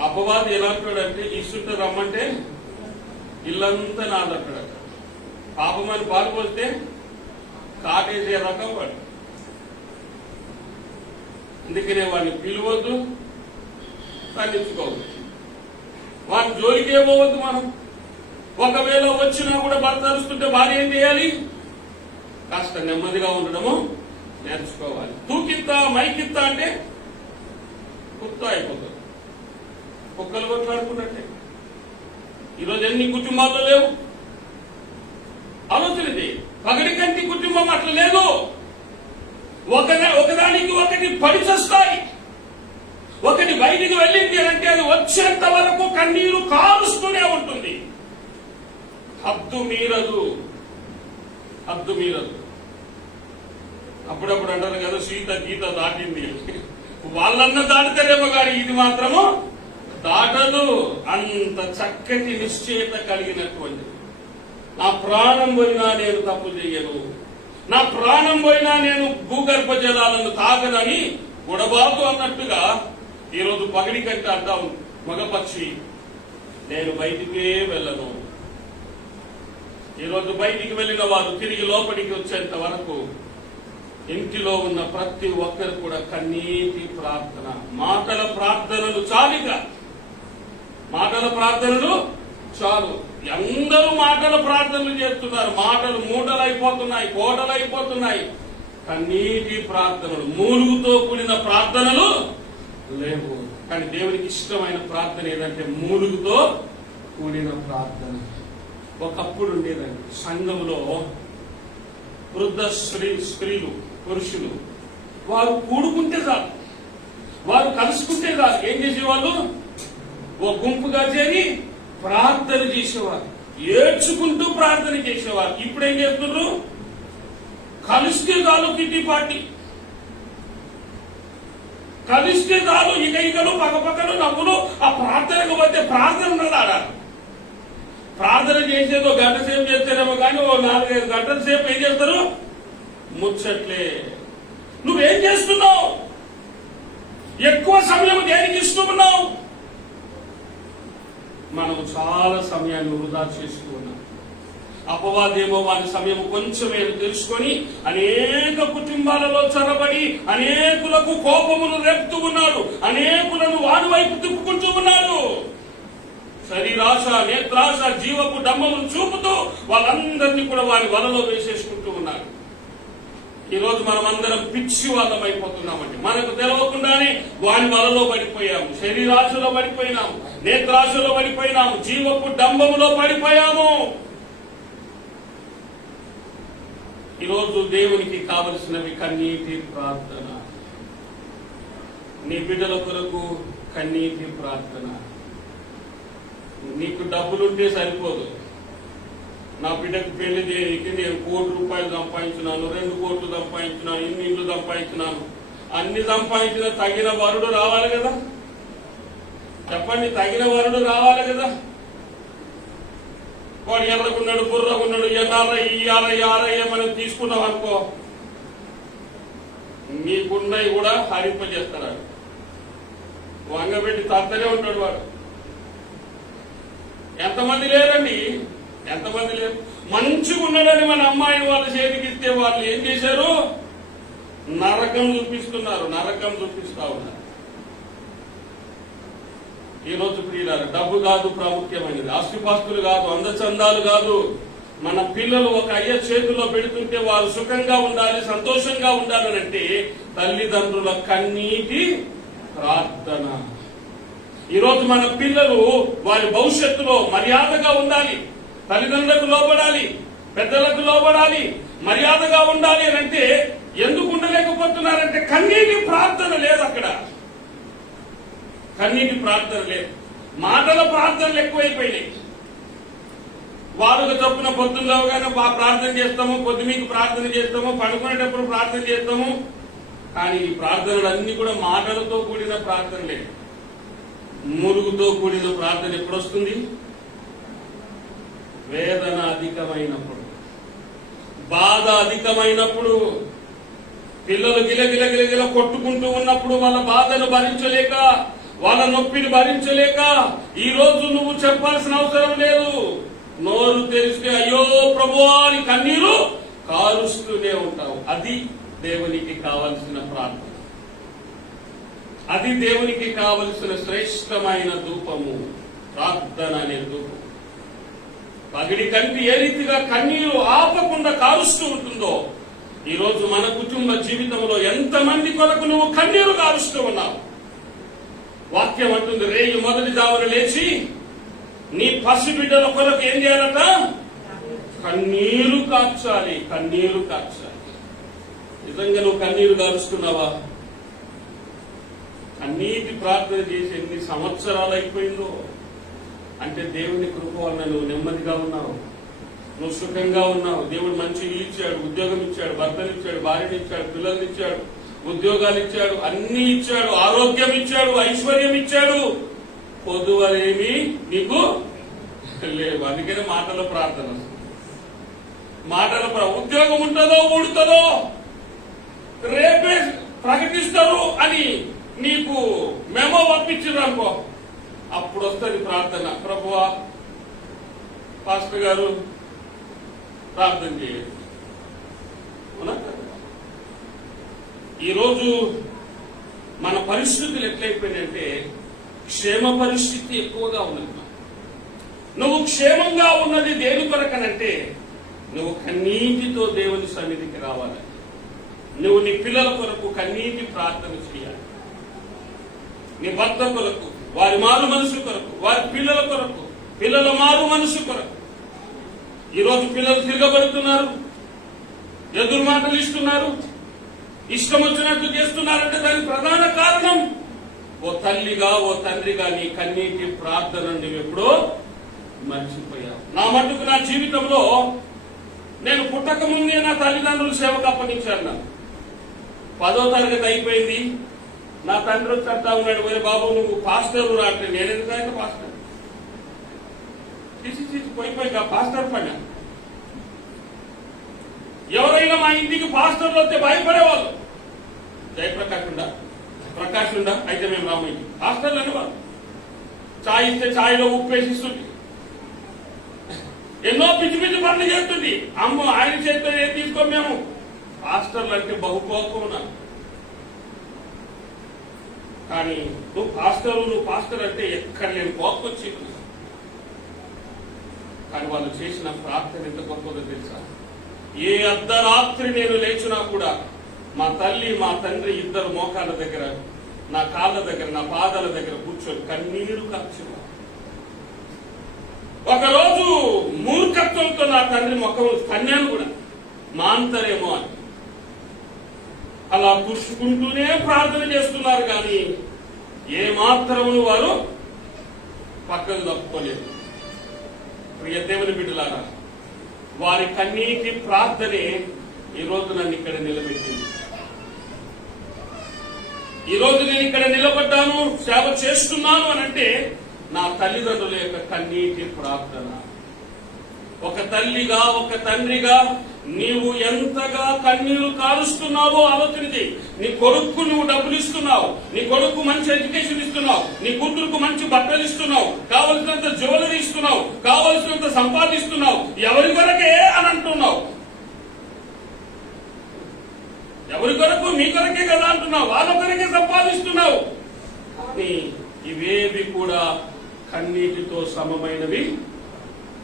అపవాది ఎలా అంటాడంటే, ఇసుంట రమ్మంటే ఇల్లంతా నాదంటాడట. పాపమని పాల్పోతే కాటేసే రకం వాడు. అందుకనే వాడిని పిలవద్దు, ఖండించుకోవద్దు, వాడిని జోలికే పోవద్దు. మనం ఒకవేళ వచ్చినా కూడా భర్త అరుస్తుంటే భార్య ఏం చేయాలి? కాస్త నెమ్మదిగా ఉండడము నేర్చుకోవాలి. తూకిత్తా మైకిత్తా అంటే కుత్త అయిపోతుంది, కుక్కలు కొట్లాడుకున్నట్టే. ఈరోజు ఎన్ని కుటుంబాల్లో లేవు ఆలోచనది. పగడి కంటి కుటుంబం అట్లా లేదు. ఒకదానికి ఒకటి పడిచేస్తాయి. ఒకటి బయటికి వెళ్ళింది అంటే అది వచ్చేంత వరకు కన్నీరు కారుస్తూనే ఉంటుంది. హద్దు మీరదు. అప్పుడప్పుడు అంటారు కదా, సీత గీత దాటింది. వాళ్ళన్న దాటితేనేమో కానీ ఇది మాత్రము దాటదు. అంత చక్కటి నిశ్చయత కలిగినటువంటి, నా ప్రాణం పోయినా నేను తప్పు చెయ్యను, నా ప్రాణం పోయినా నేను భూగర్భ జలాలను తాగనని గుడబాకు అన్నట్టుగా ఈరోజు పగిడి కంటే అంటాం మగపక్షి, నేను బయటికే వెళ్ళను. ఈరోజు బయటికి వెళ్ళిన వారు తిరిగి లోపలికి వచ్చేంత వరకు ఇంటిలో ఉన్న ప్రతి ఒక్కరు కూడా కన్నీటి ప్రార్థన, మాటల ప్రార్థనలు చాలుగా, మాటల ప్రార్థనలు చాలు. అందరూ మాటల ప్రార్థనలు చేస్తున్నారు. మాటలు మూటలైపోతున్నాయి, కోటలైపోతున్నాయి. కన్నీటి ప్రార్థనలు, మూలుగుతో కూడిన ప్రార్థనలు లేవు. కానీ దేవునికి ఇష్టమైన ప్రార్థన ఏదంటే మూలుగుతో కూడిన ప్రార్థన. ఒకప్పుడు ఉండేదండి సంఘంలో వృద్ధ స్త్రీలు, పురుషులు, వారు కూడుకుంటే చాలు, వారు కలుసుకుంటే చాలు. ఏం చేసేవాళ్ళు? ఓ గుంపుగా చేరి ప్రార్థన చేసేవారు, ఏడ్చుకుంటూ ప్రార్థన చేసేవారు. ఇప్పుడు ఏం చేస్తున్నారు? కలిస్తే చాలు కిట్టి పార్టీ, కలిస్తే చాలు ఇక కేకలు, పక్కపక్కలు నవ్వులు, ఆ ప్రార్థనకు మధ్య ప్రార్థన ఉన్నది ఆడ. ప్రార్థన చేసేదో గంట సేపు చేస్తారేమో కానీ ఓ 4-5 గంటల సేపు ఏం చేస్తారు? ముచ్చట్లే. నువ్వేం చేస్తున్నావు? ఎక్కువ సమయం దేనికి ఇస్తూ ఉన్నావు? మనం చాలా సమయాన్ని వృధా చేస్తూ ఉన్నాం. అపవాదేమో వారి సమయం కొంచెమే తెలుసుకొని అనేక కుటుంబాలలో చొరబడి అనేకులకు కోపమును రేపుతూ ఉన్నాడు. అనేకులను వారి వైపు తిప్పుకుంటూ ఉన్నాడు. శరీరాశ, నేత్రాశ, జీవపు డమ్మమును చూపుతూ వాళ్ళందరినీ కూడా వారి వలలో వేసేసుకుంటూ ఉన్నారు. ఈ రోజు మనం అందరం పిచ్చి వాళ్ళం అయిపోతున్నామండి. మనకు తెలవకుండానే వారి వలలో పడిపోయాము. శరీరాశలో పడిపోయినాము, నేత్రాశలో పడిపోయినాము, జీవపు డంబములో పడిపోయాము. ఈరోజు దేవునికి కావలసినవి కన్నీటి ప్రార్థన. నీ బిడ్డల కొరకు కన్నీటి ప్రార్థన. నీకు డబ్బులుంటే సరిపోదు. నా బిడ్డకు పెళ్లి చేయడానికి నేను ₹1 కోటి సంపాదించినాను, 2 కోట్లు సంపాదించినాను, ఇన్ని ఇల్లు సంపాదించినాను. అన్ని సంపాదించిన తగిన వరుడు రావాలి కదా. చెప్పండి, తగిన వరుడు రావాలి కదా. వాడు ఎర్రగున్నాడు, బుర్రగున్నాడు, ఎన్ఆర్ఐ మనం తీసుకున్నాం అనుకో, నీకున్నవి కూడా హరింపజేస్తాడు. వంగబెట్టి తత్తనే ఉంటాడు వాడు. ఎంతమంది లేరండి, ఎంతమంది లేరు. మంచిగా ఉన్నాడని మన అమ్మాయిని వాళ్ళ చేతికి ఇస్తే వాళ్ళు ఏం చేశారు? నరకం చూపిస్తున్నారు, నరకం చూపిస్తా ఉన్నారు. ఈ రోజు ప్రియులారా, డబ్బు కాదు ప్రాముఖ్యమైనది, ఆస్తిపాస్తులు కాదు, అందచందాలు కాదు. మన పిల్లలు ఒక అయ్య చేతుల్లో పెడుతుంటే వారు సుఖంగా ఉండాలి, సంతోషంగా ఉండాలంటే తల్లిదండ్రుల కన్నీటి ప్రార్థన. ఈరోజు మన పిల్లలు వారి భవిష్యత్తులో మర్యాదగా ఉండాలి, తల్లిదండ్రులకు లోబడాలి, పెద్దలకు లోబడాలి, మర్యాదగా ఉండాలి అని అంటే ఎందుకు ఉండలేకపోతున్నారంటే కన్నీటి ప్రార్థన లేదు అక్కడ. కన్నీటి ప్రార్థన లేదు, మాటల ప్రార్థనలు ఎక్కువైపోయినాయి. వారుగా తప్పున పొద్దున్నగానే ప్రార్థన చేస్తాము, పొద్దుమీకి ప్రార్థన చేస్తాము, పడుకునేటప్పుడు ప్రార్థన చేస్తాము. కానీ ఈ ప్రార్థనలు అన్ని కూడా మాటలతో కూడిన ప్రార్థనలే. మురుగుతో కూడిన ప్రార్థన ఎప్పుడు వస్తుంది? వేదన అధికమైనప్పుడు, బాధ అధికమైనప్పుడు, పిల్లలు గిలగిల కొట్టుకుంటూ ఉన్నప్పుడు, వాళ్ళ బాధను భరించలేక, వాళ్ళ నొప్పిని భరించలేక, ఈ రోజు నువ్వు చెప్పాల్సిన అవసరం లేదు. నోరు తెరిస్తే అయ్యో ప్రభువా అని కన్నీరు కారుస్తూనే ఉంటావు. అది దేవునికి కావలసిన ప్రార్థన. అది దేవునికి కావలసిన శ్రేష్టమైన ధూపము, ప్రార్థన అనే ధూపం. పగిడి కంటి ఏ రీతిగా కన్నీరు ఆపకుండా కారుస్తూ ఉంటుందో, ఈ రోజు మన కుటుంబ జీవితంలో ఎంతమంది కొరకు నువ్వు కన్నీరు కారుస్తూ ఉన్నావు. వాక్యం అంటుంది, రేయి మొదటి జామున లేచి నీ పసిబిడ్డల కొరకు ఏం చేయాలట? కన్నీరు కార్చాలి, కన్నీరు కార్చాలి. నిజంగా నువ్వు కన్నీరు కారుస్తున్నావా? కన్నీటి ప్రార్థన చేసి ఎన్ని సంవత్సరాలు అయిపోయిందో అంటే దేవుని కృప వలన నువ్వు నెమ్మదిగా ఉన్నావు, నువ్వు సుఖంగా ఉన్నావు. దేవుడు మంచి ఇల్లు ఇచ్చాడు, ఉద్యోగం ఇచ్చాడు, భర్తలు ఇచ్చాడు, భార్యను ఇచ్చాడు, పిల్లల్ని ఇచ్చాడు, ఉద్యోగాలు ఇచ్చాడు, అన్ని ఇచ్చాడు, ఆరోగ్యం ఇచ్చాడు, ఐశ్వర్యం ఇచ్చాడు. పొదువలేమి నీకు లేవు. అందుకనే మాటల ప్రార్థన. ఉద్యోగం ఉంటుందో ఊడుతుందో రేపే ప్రకటిస్తారు అని నీకు మెమో పంపించారు అనుకో, అప్పుడు వస్తుంది ప్రార్థన. ప్రభువా, పాస్టర్ గారు ప్రార్థన చేయండి. ఈరోజు మన పరిస్థితులు ఎట్లయిపోయినాయంటే క్షేమ పరిస్థితి ఎక్కువగా ఉన్నది. నువ్వు క్షేమంగా ఉన్నది దేని కొరకనంటే నువ్వు కన్నీటితో దేవుని సన్నిధికి రావాలి. నువ్వు నీ పిల్లల కొరకు కన్నీటి ప్రార్థన చేయాలి. నీ భర్త కొరకు, వారి మారు మనసు కొరకు, వారి పిల్లల కొరకు, పిల్లల మారు మనసు కొరకు. ఈరోజు పిల్లలు తిరగబడుతున్నారు, ఎదురు మాటలు ఇస్తున్నారు, ఇష్టం వచ్చినట్టు చేస్తున్నారంటే దానికి ప్రధాన కారణం ఓ తల్లిగా, ఓ తండ్రిగా నీ కన్నీటి ప్రార్థన నువ్వు ఎప్పుడో మర్చిపోయావు. నా మటుకు నా జీవితంలో నేను పుట్టక ముందే నా తల్లిదండ్రులు సేవకు అప్పగించారు. నాకు 10వ తరగతి అయిపోయింది, నా తండ్రి వచ్చి అంటా ఉన్నాడు, ఒరే బాబు నువ్వు పాస్టర్ రా అంటే నేను ఎందుకైనా పాస్టర్ తీసి పోయిపోయి పాస్టర్ పడినా. ఎవరైనా మా ఇంటికి పాస్టర్లు వస్తే భయపడేవాళ్ళు. ప్రకాష్ ఉండా అయితే మేము రాము ఇంటికి పాస్టర్లు అనేవాళ్ళు. చాయ్ ఇస్తే చాయ్లో ఉప్పు వేసిస్తుంది. ఎన్నో పిచ్చి పిచ్చి పనులు చేస్తుంది. అమ్మ ఆయన చేతితో ఏం తీసుకోం మేము. పాస్టర్లు అంటే బహుకోపం నాకు. కానీ నువ్వు పాస్టర్ అంటే ఎక్కడ లేని కోపం వచ్చింది. కానీ వాళ్ళు చేసిన ప్రార్థన ఎంత గొప్పదో తెలుసా? ఏ అర్ధరాత్రి నేను లేచినా కూడా మా తల్లి మా తండ్రి ఇద్దరు మోకాళ్ళ దగ్గర, నా కాళ్ళ దగ్గర, నా పాదాల దగ్గర కూర్చొని కన్నీరు కార్చేవారు. ఒకరోజు మూర్ఖత్వంతో నా తండ్రి ముఖం కన్యాను కూడా మాంతరేమో అని అలా కూర్చుకుంటూనే ప్రార్థన చేస్తున్నారు. కానీ ఏ మాత్రమును వారు పక్కకు తప్పుకోలేదు. ప్రియ దేవుని బిడ్డలారా, వారి కన్నీటి ప్రార్థనే ఈరోజు నన్ను ఇక్కడ నిలబెట్టింది. ఈరోజు నేను ఇక్కడ నిలబడ్డాను, సేవ చేస్తున్నాను అని అంటే నా తల్లిదండ్రుల యొక్క కన్నీటి ప్రార్థన. ఒక తల్లిగా, ఒక తండ్రిగా నీవు ఎంతగా కన్నీరు కారుస్తున్నావో ఆలోచన చేయి. నీ కొడుకు నువ్వు డబ్బులు ఇస్తున్నావు, నీ కొడుకు మంచి ఎడ్యుకేషన్ ఇస్తున్నావు, నీ కూతురుకు మంచి బట్టలు ఇస్తున్నావు, కావలసినంత జ్యువెలరీ ఇస్తున్నావు, కావలసినంత సంపాదిస్తున్నావు. ఎవరి కొరకే అని అంటున్నావు. ఎవరి కొరకు? మీ కొరకే కదా అంటున్నావు. వాళ్ళ కొరకే సంపాదిస్తున్నావు. కానీ ఇవేవి కూడా కన్నీటితో సమమైనవి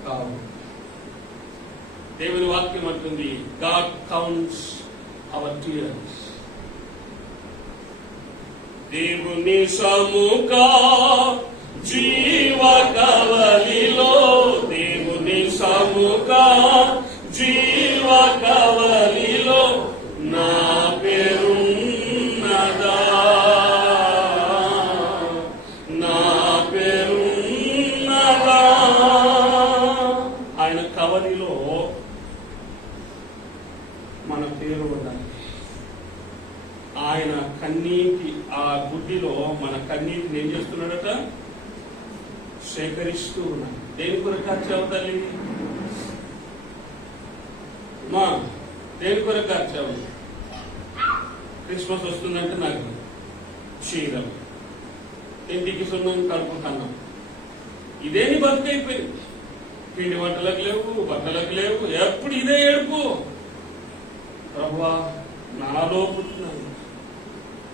కావు. దేవుని వాక్యం అంటుంది, గాడ్ కౌంట్స్ అవర్ టీయర్స్. దేవుని సముఖ జీవ కవలిలో, దేవుని సముఖ జీవ కవలిలో నా పేరున్నదా, నా పేరున్నదా. ఆయన కవలిలో మన పేరు ఉండాలి. ఆయన కన్నీటి ఆ గుడ్డిలో మన కన్నీటిని ఏం చేస్తున్నాడట? సేకరిస్తూ ఉన్నాడు. దేని కొరకు ఖర్చావు తల్లి? మా దేని కొరకు ఖర్చావు? క్రిస్మస్ వస్తుందంటే నాకు చీరలు, ఇంటికి సున్నం కలుపుకున్నాం. ఇదేని బతుకైపోయింది. పిండి వంటలకు లేవు, బట్టలకు లేవు, ఎప్పుడు ఇదే ఏడుపు. ప్రభువా నాలో పుట్టినాను,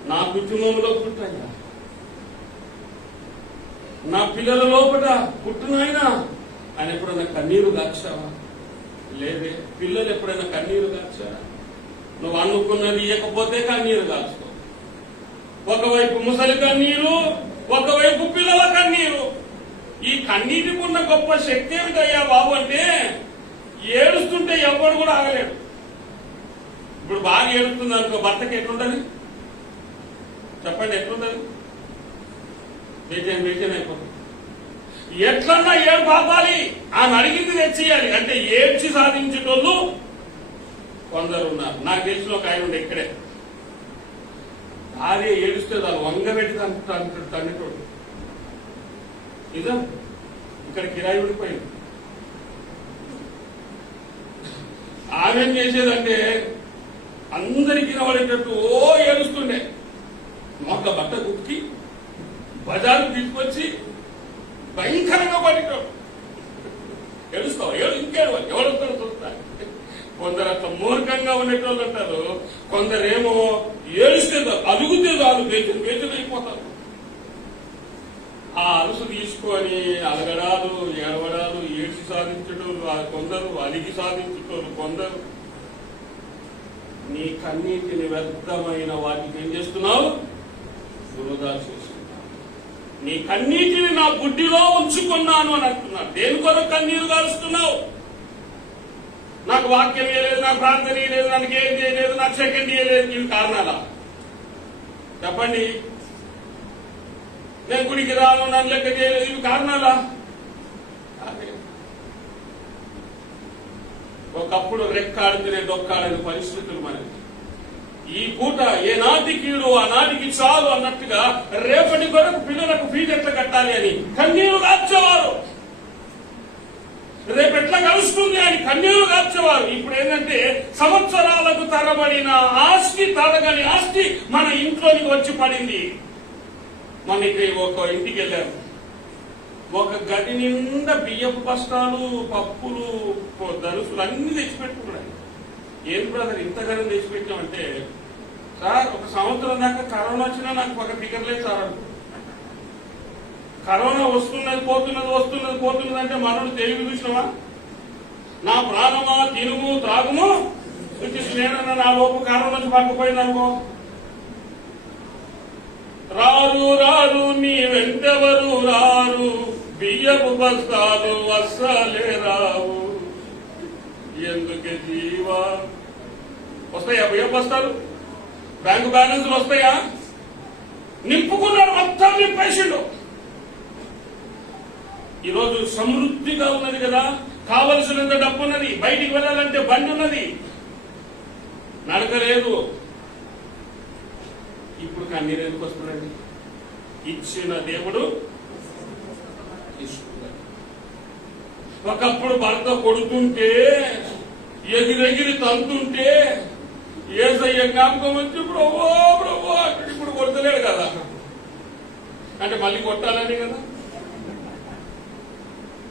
నా కుటుంబంలో పుట్టాయా, నా పిల్లల లోపల పుట్టినాయనా ఆయన ఎప్పుడైనా కన్నీరు గార్చావా? లేదే. పిల్లలు ఎప్పుడైనా కన్నీరు గార్చారా? నువ్వు అనుకున్నది ఇవ్వకపోతే కన్నీరు గార్చుకో. ఒకవైపు ముసలి కన్నీరు, ఒకవైపు పిల్లల కన్నీరు. ఈ కన్నీటికి ఉన్న గొప్ప శక్తి ఏమిటయ్యా బాబు అంటే, ఏడుస్తుంటే ఎవడు కూడా ఆగలేడు. ఇప్పుడు బాగా ఏడుస్తుంది అనుకో, భర్తకి ఎట్లుంటది చెప్పండి? ఎట్లుంటది? బేజన్ అయిపోతుంది. ఎట్లన్నా ఏడు పాపాలి అని అడిగింది తెచ్చేయాలి అంటే ఏడ్చి సాధించేటోళ్ళు కొందరు ఉన్నారు. నాకు తెలిసిన ఒక ఆయన ఉండే ఇక్కడే, భార్య ఏడుస్తే దాన్ని వంగబెట్టి తండ్రితోడు. ఇదా ఇక్కడ కిరాయి ఉండిపోయింది. ఆమెం చేసేదంటే అందరికి నిలబడేటట్టు ఓ ఏడుస్తుండే. మొక్క బట్ట కుక్కి బజారు తీసుకొచ్చి భయంకరంగా పడిటాడు. ఏడుస్తావు, ఇంకేడు ఎవడొస్తాడు చూస్తా. కొందరు అట్లా మూర్ఖంగా ఉండేటోళ్ళు అంటారు, కొందరేమో ఏడుస్తే అలుగుతే చాలు బేచలు అయిపోతారు. ఆ అలుసు తీసుకొని అలగడాలు, ఏడవడాలు, ఏడ్చి సాధించేటోళ్ళు కొందరు, అలిగి సాధించేటోళ్ళు కొందరు. నీ కన్నీటిని వ్యర్థమైన వాటికి ఏం చేస్తున్నావు? వృధా చేస్తున్నావు. నీ కన్నీటిని నా బుడ్డిలో ఉంచుకున్నాను అని అంటున్నాడు. దేని కొరకు కన్నీరు కారుస్తున్నావు? నాకు వాక్యం ఇవ్వలేదు, నాకు ప్రార్థన ఇవ్వలేదు, నాకు ఏం చేయలేదు, నాకు సెకండ్ ఇవ్వలేదు. ఇవి కారణాలా చెప్పండి? నేను గుడికి రాను, నన్ను లెక్క చేయలేదు, ఇవి కారణాలా? ఒకప్పుడు రెక్కాడితేనే డొక్కాడని పరిస్థితులు మనకి. ఈ పూట ఏ నాటి కీడు ఆ నాటికి చాలు అన్నట్టుగా రేపటి కొరకు పిల్లలకు ఫీజు ఎట్లా కట్టాలి అని కన్నీరు కార్చేవారు. రేపు ఎట్లా కలుస్తుంది అని కన్నీరు కార్చేవారు. ఇప్పుడు ఏంటంటే సంవత్సరాలకు తరబడిన ఆస్తి, తరగని ఆస్తి మన ఇంట్లోనికి వచ్చి పడింది. మనకి ఒక ఇంటికి వెళ్ళారు, ఒక గది నిండా బియ్యపు బస్తాలు, పప్పులు, దనుసులు అన్ని తెచ్చిపెట్టుకున్నాయి. ఏం బ్రదర్ ఇంతగానో తెచ్చిపెట్టామంటే, సార్ ఒక సంవత్సరం దాకా కరోనా వచ్చినా నాకు ఒక ఫిగర్ లేదు సార్ అంటూ. కరోనా వస్తున్నది పోతున్నది అంటే మనోడు తెలివి చూసినవా? నా ప్రాణమా తినుము త్రాగుము నేనన్నా నా లోపు కరోనా నుంచి పట్టుకుపోయిందనుకో, రారు నీ వెంటెవరు రారు, బియ్యపు బస్తాలు వస్తాలే రావు, ఎందుకే జీవా. వస్తాయా బియ్యపు బస్తాలు? బ్యాంకు బ్యాలెన్స్లు వస్తాయా? నింపుకున్నాడు, మొత్తం నింపేసిండు. ఈరోజు సమృద్ధిగా ఉన్నది కదా, కావలసినంత డబ్బు ఉన్నది, బయటికి వెళ్ళాలంటే బండి ఉన్నది, నడక లేదు. ఇప్పుడు కన్నీరు ఎందుకు వస్తుందండి? ఇచ్చిన దేవుడు ఇస్తున్నాడు. ఒకప్పుడు భర్త కొడుతుంటే, ఎగిరెగిరి తంతుంటే ఏసయ్య జ్ఞాపకం వచ్చి ప్రభో అంటే ఇప్పుడు కొడతలేడు కదా, అంటే మళ్ళీ కొట్టాలనే కదా,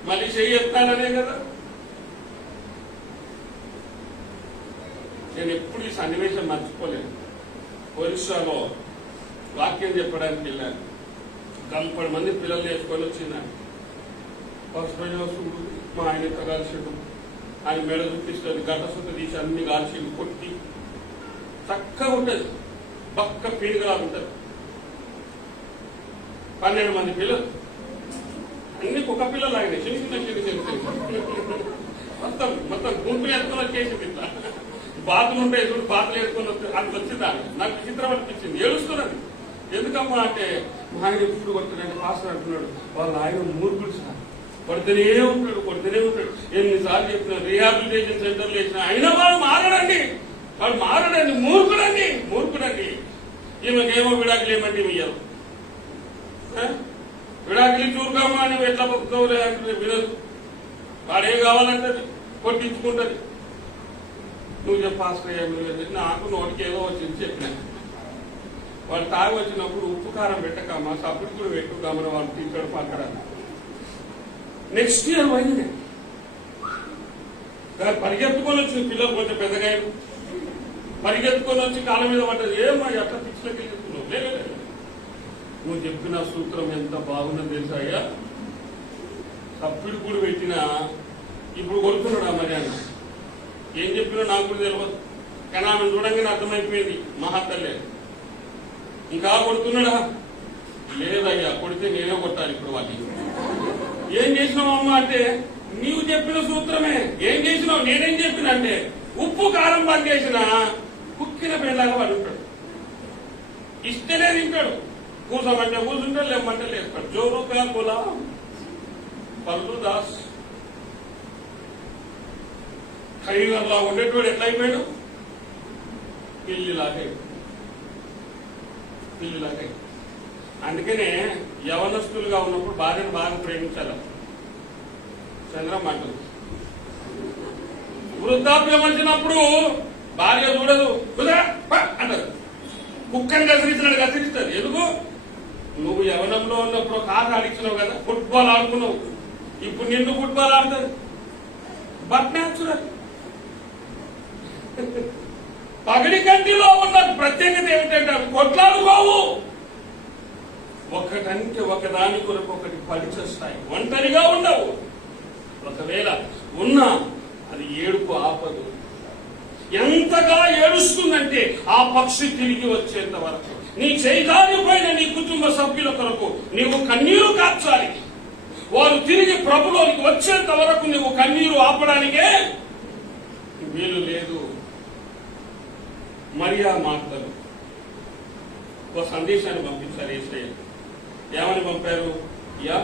మళ్ళీ చెయ్యి ఎత్తాలనే కదా. నేను ఎప్పుడు ఈ సన్నివేశం మర్చిపోలేను. ఒరిస్సాలో వాక్యం చెప్పడానికి వెళ్ళాను. గంపడి మంది పిల్లలు వేసుకొని వచ్చిందని పసుపు మా ఆయన ఎంత కాల్చిండు, ఆయన మెడ చూపిస్తుంది, గంట సుత్త తీసి అన్ని కాల్చిండు, కొట్టి చక్కగా ఉంటుంది, పక్క పీడిగా ఉంటుంది. 12 మంది పిల్లలు, అన్ని కుక్క పిల్లలు లాగినాయి, చిన్న మొత్తం గుంపులు వేసుకొని వచ్చేసింది. ఇట్లా బాతులు ఉంటాయి చూడు, బాతులు వేసుకొని వస్తే అది వచ్చిందాన్ని నాకు చిత్రం అనిపించింది. ఏడుస్తున్నది. ఎందుకమ్మా అంటే, మా ఆయన ఎప్పుడు కొడుతున్నాడు, పాస్టర్ అంటున్నాడు, వాళ్ళ ఆయన మూర్ఖుడు సార్, కొడుతూనే ఉంటాడు. ఎన్నిసార్లు చెప్పిన రీహాబిలిటేషన్ సెంటర్లు వేసిన అయినా వాడు మారడండి, మూర్ఖుడండి. ఈమెకేమో విడాకులు ఏమంటే ఇయ్యారు, విడాకులు చూరుకామా నువ్వు ఎట్లా బతుకుతావు అంటే వినదు. వాడేం కావాలంటది, కొట్టించుకుంటది. నువ్వు చెప్పాస్టర్ నాకు నోటికి ఏదో వచ్చింది చెప్పిన. వాడు తాగి వచ్చినప్పుడు ఉప్పు కారం పెట్టకమ్మా, సబ్బుడు కూడా పెట్టు గమన, వాళ్ళు తీసాడు పక్కన. నెక్స్ట్ ఇయర్ పోయింది, పరిగెత్తుకొని వచ్చింది. పిల్లలు కొంచెం పెద్దగా పరిగెత్తుకొని వచ్చి కాళ్ళ మీద పడ్డది. ఏమో ఎట్లా పిచ్చిలోకి వెళ్ళిస్తున్నావు? లేదు, నువ్వు చెప్పిన సూత్రం ఎంత బాగుందని తెలుసాయ్యా, సబ్బుడు కూడా పెట్టినా ఇప్పుడు కొడుతున్నాడా మరి అని. ఏం చెప్పినా నాకు కూడా తెలియదు, కానీ ఆమెను చూడంగానే అర్థమైపోయింది మహాతల్లే. ఇంకా కొడుతున్నాడా? లేదయ్యా, కొడితే నేనే కొట్టాలి ఇప్పుడు వాళ్ళు. ఏం చేసినావు అమ్మ అంటే, నీవు చెప్పిన సూత్రమే. ఏం చేసినావు? నేనేం చెప్పిన అంటే, ఉప్పు కారం బంద్ చేసిన కుక్కిన పెళ్ళాగా వాడు ఉంటాడు, ఇస్తేనే తింటాడు, కూసమంటే కూర్చుంటాడు, లేమంటే లేస్తాడు. జోరుగా కులా పల్లు దాస్ ఖైదర్లా ఉండేటోడు ఎట్లా అయిపోయాడు? పిల్లిలాగే. అందుకనే యవనస్తులుగా ఉన్నప్పుడు భార్యను బాగా ప్రేమించాలి. చంద్రమ్మ అంటుంది, వృద్ధాప్యం వచ్చినప్పుడు భార్య చూడదు, అంటారు, కుక్కని గసిరిస్తుంది. ఎందుకు? నువ్వు యవనంలో ఉన్నప్పుడు ఒక ఆట ఆడించినావు కదా, ఫుట్బాల్ ఆడుకున్నావు, ఇప్పుడు నిన్ను ఫుట్బాల్ ఆడుతుంది. But natural. పగడి కంటిలో ఉన్న ప్రత్యేకత ఏమిటంటే కొట్లాడుకోవు, ఒకటంటే ఒకదాని కొరకు ఒకటి పడిచేస్తాయి, ఒంటరిగా ఉండవు. ఒకవేళ ఉన్నా అది ఏడుపు ఆపదు. ఎంతగా ఏడుస్తుందంటే ఆ పక్షి తిరిగి వచ్చేంత వరకు నీ చేయిదారిపోయిన నీ కుటుంబ సభ్యుల కొరకు నీవు కన్నీరు కార్చాలి. వారు తిరిగి ప్రభులోనికి వచ్చేంత వరకు నువ్వు కన్నీరు ఆపడానికే వీలు లేదు. మరియా మార్తలు ఒక సందేశాన్ని పంపించారు యేసయ్య. ఏమని పంపారు? యా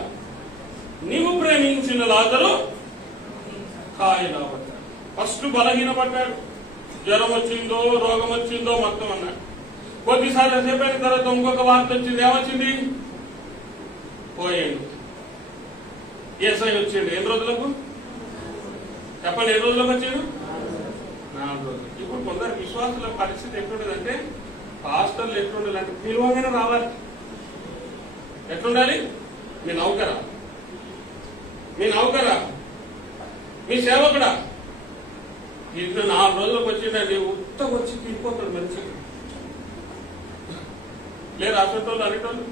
నీవు ప్రేమించిన లాజరు కాయలా పడ్డాడు. ఫస్ట్ బలహీనపడ్డాడు, జ్వరం వచ్చిందో రోగం వచ్చిందో మొత్తం అన్నాడు. కొద్దిసార్లు చెప్పిన తర్వాత ఇంకొక వార్త వచ్చింది. ఏమొచ్చింది? పోయాడు. ఏసై వచ్చిండు. ఎన్ని రోజులకు చెప్పండి? ఎన్ని రోజులకు వచ్చాడు? 4 రోజులు. ఇప్పుడు కొందరు విశ్వాసుల పరిస్థితి ఎట్లుండదంటే, పాస్టర్లు ఎట్లుండాలంటే పిలువగానే రావాలి. ఎట్లుండాలి? మీ నౌకరా, మీ నౌకరా, మీ సేవకుడా. ఇట్లా 4 రోజులకు వచ్చిందండి. ఉత్తగా వచ్చి తీరిపోతాడు మంచిగా. లేదు అసలు అనేటోళ్ళు.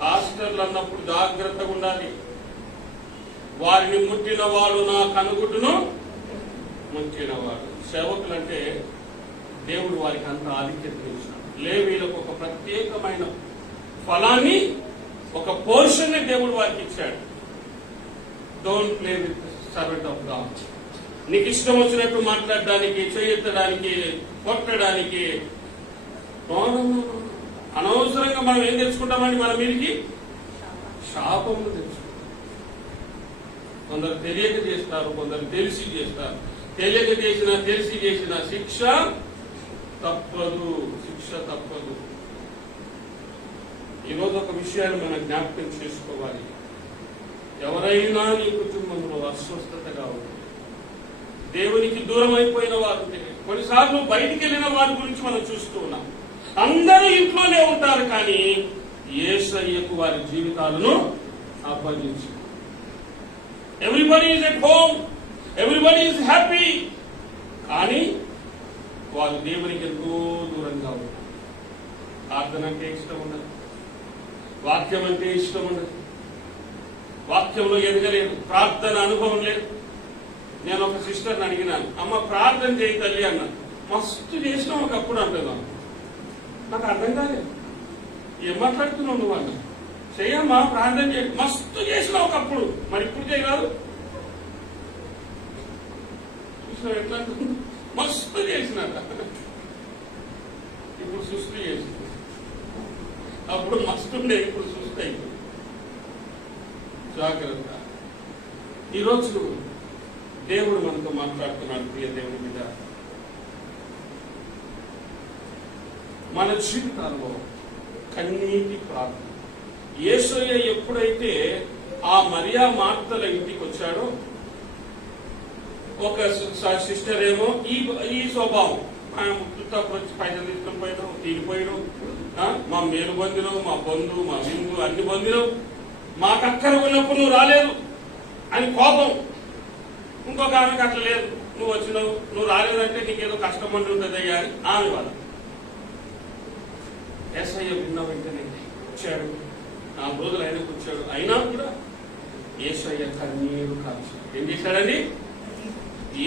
పాస్టర్లు అన్నప్పుడు జాగ్రత్తగా ఉండాలి. వారిని ముట్టిన వాడు నా కనుగుడ్డును ముట్టినవాడు. సేవకులు అంటే దేవుడు వారికి అంత ఆధిక్యత ఇచ్చాడు. లేవీలకు ఒక ప్రత్యేకమైన ఫలాన్ని, ఒక పోర్షన్ ని దేవుడు వారికి ఇచ్చాడు. Don't play with servant of God. నీకు ఇష్టం వచ్చినట్టు మాట్లాడడానికి, చేయడానికి, కొట్టడానికి అనవసరంగా మనం ఏం తెచ్చుకుంటామని మన మీదకి శాపములు తెచ్చుకుంటాం. కొందరు తెలియక చేస్తారు, కొందరు తెలిసి చేస్తారు. తెలియక చేసిన, తెలిసి చేసిన శిక్ష తప్పదు, శిక్ష తప్పదు. ఈరోజు ఒక విషయాన్ని మనం జ్ఞాపకం చేసుకోవాలి. ఎవరైనా నీ కుటుంబంలో అస్వస్థతగా ఉంది, దేవునికి దూరం అయిపోయిన వారు, కొన్నిసార్లు బయటికి వెళ్ళిన వారి గురించి మనం చూస్తూ ఉన్నాం. అందరూ ఇంట్లోనే ఉంటారు, కానీ యేసయ్యకు వారి జీవితాలను అప్పగించారు. Everybody is at home, everybody is happy, కానీ వారు దేవునికి ఎంతో దూరంగా ఉన్నారు. ప్రార్థన అంటే ఇష్టం ఉండదు, వాక్యం అంటే ఇష్టం ఉండదు, వాక్యంలో ఎదగలేదు, ప్రార్థన అనుభవం లేదు. నేను ఒక సిస్టర్ని అడిగినాను, అమ్మ ప్రార్థన చేయి తల్లి అన్న. మస్తు చేసినాం ఒకప్పుడు అంటున్నాను. నాకు అర్థం కాలేదు. ఏం మాట్లాడుతున్నావు నువ్వు అన్న. చెయ్యమ్మా ప్రార్థన చేయ, మస్తు చేసినావు ఒకప్పుడు, మరి ఇప్పుడు చేయరాదు. చూసినావు ఎట్లా మస్తు చేసినాక ఇప్పుడు సుస్థి చేసింది. అప్పుడు మస్తు ఉండే, ఇప్పుడు సుస్థి అయింది. జాగ్రత్త. ఈరోజు దేవుడు మనతో మాట్లాడుతున్నాడు. ప్రియ దేవుని మీద మన జీవితాల్లో కన్నీటి ప్రార్థన. యేసయ్య ఎప్పుడైతే ఆ మరియా మార్తల ఇంటికి వచ్చాడో, ఒక సిస్టర్ ఏమో ఈ స్వభావం, వచ్చి పైసలు తీసుకొని పోయినావు, తీరిపోయినావు, మా మేలు పొందినవు, మా బంధువు, మా విందు అన్ని పొందినవు, మాకు అక్కర ఉన్నప్పుడు నువ్వు రాలేదు అని కోపం. ఇంకొక ఆమెకి అట్లా లేదు, నువ్వు వచ్చినావు, నువ్వు రాలేదంటే నీకేదో కష్టం అండి ఉంటుంది అయ్యా అని ఆమె వాళ్ళ. యేసయ్య విన్న వెంటనే వచ్చాడు, 4 రోజులు ఆయనకు వచ్చాడు. అయినా కూడా యేసయ్య కన్నీరు కార్చాడు. ఏం చేశాడండి?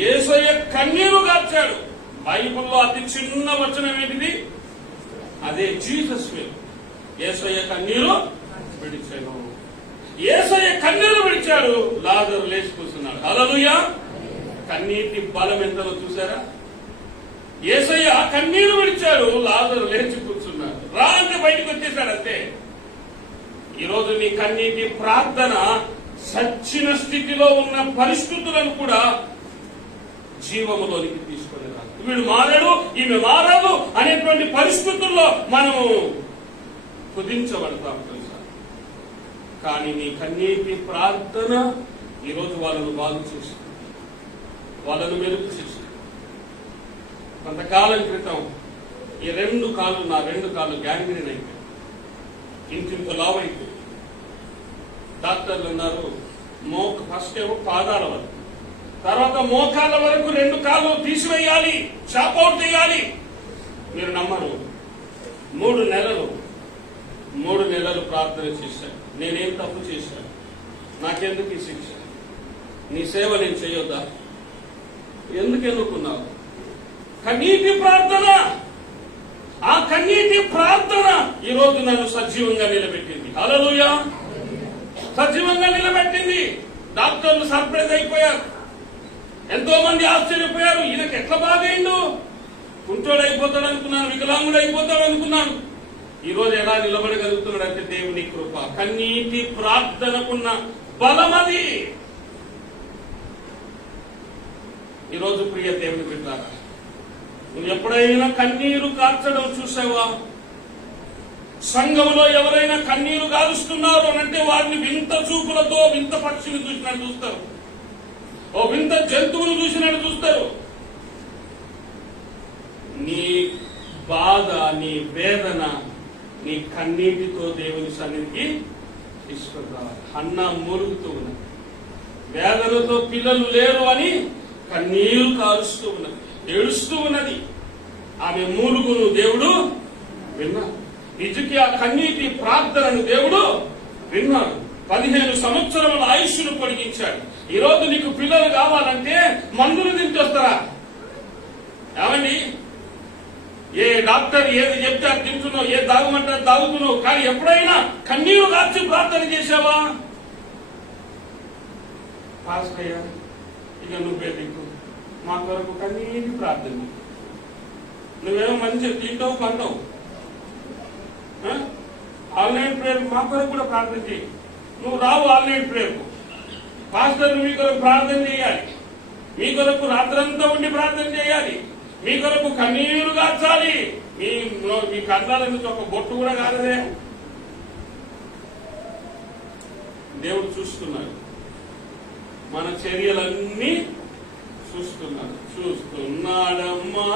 యేసయ్య కన్నీరు కార్చాడు. బైబిల్లో అతి చిన్న వచనం ఏంటిది? అదే జీసస్ విల్. యేసయ్య కన్నీరు విడిచాడు. యేసయ్య కన్నీరు విడిచాడు. లాజరు లేచి కూర్చున్నాడు. హల్లెలూయా. కన్నీటి బలం ఎంతలో చూసారా? యేసయ్య కన్నీరు విడిచాడు, లాజరు లేచి కూర్చున్నాడు. రా అంటే బయటకు వచ్చేసాడు అంతే. ఈరోజు నీ కన్నీటి ప్రార్థన సచ్చిన స్థితిలో ఉన్న పరిస్థితులను కూడా జీవములోనికి తీసుకొని రాదు. వీడు మారాడు, ఈమె మారాడు అనేటువంటి పరిస్థితుల్లో మనము కుదించబడతాం తెలుసా. కానీ నీ కన్నీటి ప్రార్థన ఈరోజు వాళ్ళను బాగు చేసి, వాళ్ళను మెరుగు చేసి. కొంతకాలం క్రితం ఈ 2 కాళ్ళు, నా 2 కాళ్ళు గ్యాంగ్రీన్ అయిపోయి ఇంత లావ్ అయిపోయి, డాక్టర్లు ఉన్నారు ఫస్ట్ ఏమో పాదాల వరకు, తర్వాత మోకాళ్ళ వరకు 2 కాళ్ళు తీసివేయాలి, షాప్అవుట్ చేయాలి. మీరు నమ్మరు, 3 నెలలు ప్రార్థన చేశాను. నేనేం తప్పు చేశాను? నాకెందుకు ఈ శిక్ష? నీ సేవ నేను చేయొద్దా? ఎందుకు ఎన్నుకున్నావు? కన్నీటి ప్రార్థన. ఆ కన్నీటి ప్రార్థన ఈరోజు నన్ను సజీవంగా నిలబెట్టింది. హల్లెలూయా. సజీవంగా నిలబెట్టింది. డాక్టర్లు సర్ప్రైజ్ అయిపోయారు, ఎంతో మంది ఆశ్చర్యపోయారు. ఈయనకి ఎట్లా బాగైండు? కుంటోడు అయిపోతాడు అనుకున్నాను, వికలాంగుడు అయిపోతాడు అనుకున్నాను. ఈరోజు ఎలా నిలబడగలుగుతున్నాడు అంటే దేవుని కృప. కన్నీటి ప్రార్థనకున్న బలం అది. ఈరోజు ప్రియ దేవుని బిడ్డలారా, నువ్వు ఎప్పుడైనా కన్నీరు కార్చడం చూసావా? సంఘంలో ఎవరైనా కన్నీరు కారుస్తున్నారు అంటే వారిని వింత చూపులతో వింత పక్షిని చూసినట్టు చూస్తారు, ఓ వింత జంతువును చూసినట్టు చూస్తారు. నీ బాధ, నీ వేదన, నీ కన్నీటితో దేవుని సన్నిధికి తీసుకురావాలి. అన్న మూలుగుతూ ఉన్నది, వేదనతో పిల్లలు లేరు అని కన్నీరు కారుస్తూ ఉన్నది, ఏడుస్తూ ఉన్నది. ఆమె మూలుగును దేవుడు విన్నాడు. నిజకి ఆ కన్నీటి ప్రార్థనను దేవుడు విన్నాడు. 15 సంవత్సరముల ఆయుష్ను పొడిగించాడు. ఈ రోజు నీకు పిల్లలు కావాలంటే మందులు తింటొస్తారా? ఏమండి, ఏ డాక్టర్ ఏది చెప్తే అది తింటున్నావు, ఏ దాగమంటే దాగుతున్నావు, కానీ ఎప్పుడైనా కన్నీరు కాచి ప్రార్థన చేశావా? పాస్టయ్య, ఇక నువ్వే దిక్కు, మా కొరకు కన్నీటి ప్రార్థన. నువ్వేమో మంచిగా తింటావు, పంటావు. ఆన్లైన్ ప్రేయర్ మా కొరకు కూడా ప్రార్థన చేయి. నువ్వు రావు ఆన్లైన్ ప్రేయర్కు, పాస్టర్ మీ కొరకు ప్రార్థన చేయాలి, మీ కొరకు రాత్రంతా ఉండి ప్రార్థన చేయాలి, మీ కొరకు కన్నీరు కాచాలి. మీ కన్నాల నుంచి ఒక బొట్టు కూడా కాలదే. దేవుడు చూస్తున్నాడు, మన చర్యలన్నీ చూస్తున్నాడు. చూస్తున్నాడమ్మా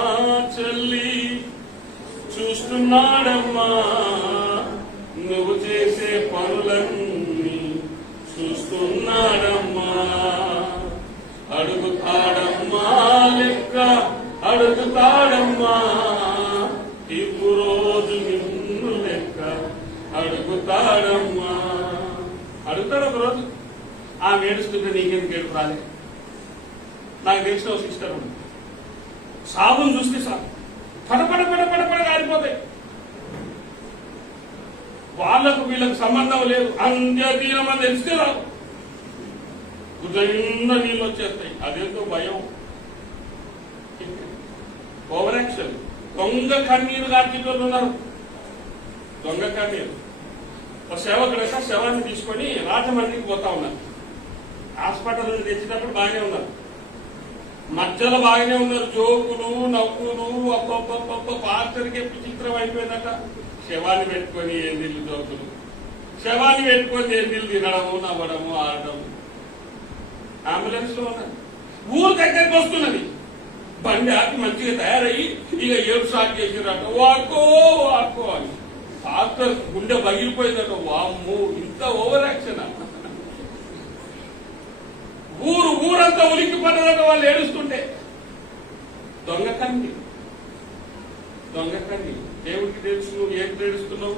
చెల్లి, చూస్తున్నాడమ్మా నువ్వు చేసే పనులన్నీ, చూస్తున్నాడమ్మా. అడుగుతాడమ్మా లెక్క, అడుగుతాడమ్మా తీర్పు రోజు నిన్ను లెక్క, అడుగుతాడమ్మా. అడుగుతాడు ఒక రోజు. ఆమె ఏడుస్తుంటే నీకెందుకు ఏడుపు రాలే? నాకు తెలిసిన ఒక సిస్టర్ ఉంది, సాగును చూస్తే సార్ పడపడ పడపడ పడ కారిపోతాయి. వాళ్ళకు వీళ్ళకు సంబంధం లేదు, అంత్యతీరమని తెలిస్తే రాదు, గుడ్డ నీళ్ళు వచ్చేస్తాయి. అదేంతో భయం, ఓవర్ యాక్షన్. దొంగ కన్నీరు కార్తీకులు ఉన్నారు, దొంగ కన్నీరు. ఒక సేవకుడక శవాన్ని తీసుకొని రాజమండ్రికి పోతా ఉన్నారు. హాస్పిటల్ నుంచి తెచ్చినప్పుడు బాగానే ఉన్నారు, మధ్యలో బాగానే ఉన్నారు, జోకులు నవ్వులు. అప్ప పాస్టర్కి విచిత్రం అయిపోయిందట. శవాన్ని పెట్టుకొని నీళ్ళు జోకులు, శవాన్ని పెట్టుకొని నీళ్ళు తినడము, నవ్వడము, ఆడటము. అంబులెన్స్ లో ఉన్నారు, ఊరు దగ్గరికి వస్తున్నది, బండి ఆకి మంచిగా తయారయ్యి ఇక ఏడు స్టార్ట్ చేసిరట, వాడుకో వాడుకో అని. పాస్టర్ గుండె పగిలిపోయిందట. వామ్మో, ఇంత ఓవర్ యాక్షన్. ఊరంతా ఉలిక్కి పడ్డదట వాళ్ళు ఏడుస్తుంటే. దొంగ కన్ని, దొంగ కన్ని. దేవుడికి తెలుసు నువ్వు ఏం ఏడుస్తున్నావు,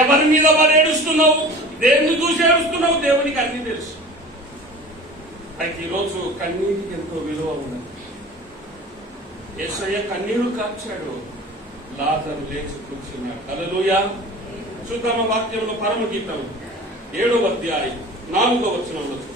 ఎవరి మీద వాడు ఏడుస్తున్నావు, దేన్ని చూసి ఏడుస్తున్నావు, దేవునికి అన్ని తెలుసు. అయితే ఈరోజు కన్నీటికి ఎంతో విలువ ఉన్నది. యేసయ్య కన్నీరు కార్చాడు, లాజరు లేచి కూర్చున్నాడు. హల్లెలూయా. చూద్దామ వాక్యంలో పరమగీతం 7వ అధ్యాయం 4వ వచనంలో చూద్దాం.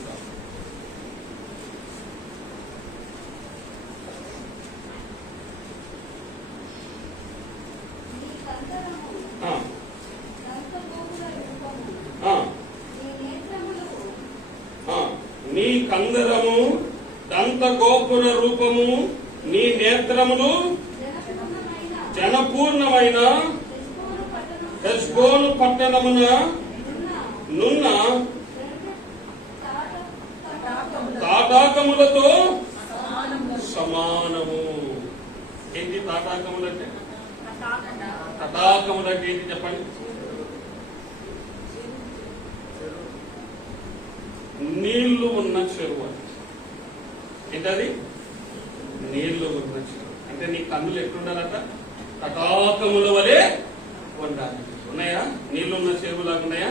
నీ కందరము దంత గోపుర రూపము, నీ నేత్రములు జనపూర్ణమైన హెష్బోను పట్టణమున నున్న తాటాకములతో సమానము. ఏంటి తాటాకములంటే? తటాకములంటే ఏంటి చెప్పండి? నీళ్లు ఉన్న చెరువు. ఏంటది? నీళ్లు ఉన్న చెరువు అంటే నీ కన్నులు ఎట్లుండాలట? తటాకముల వలె ఉండాలి. ఉన్నాయా? నీళ్లున్న చెరువులాగా ఉన్నాయా?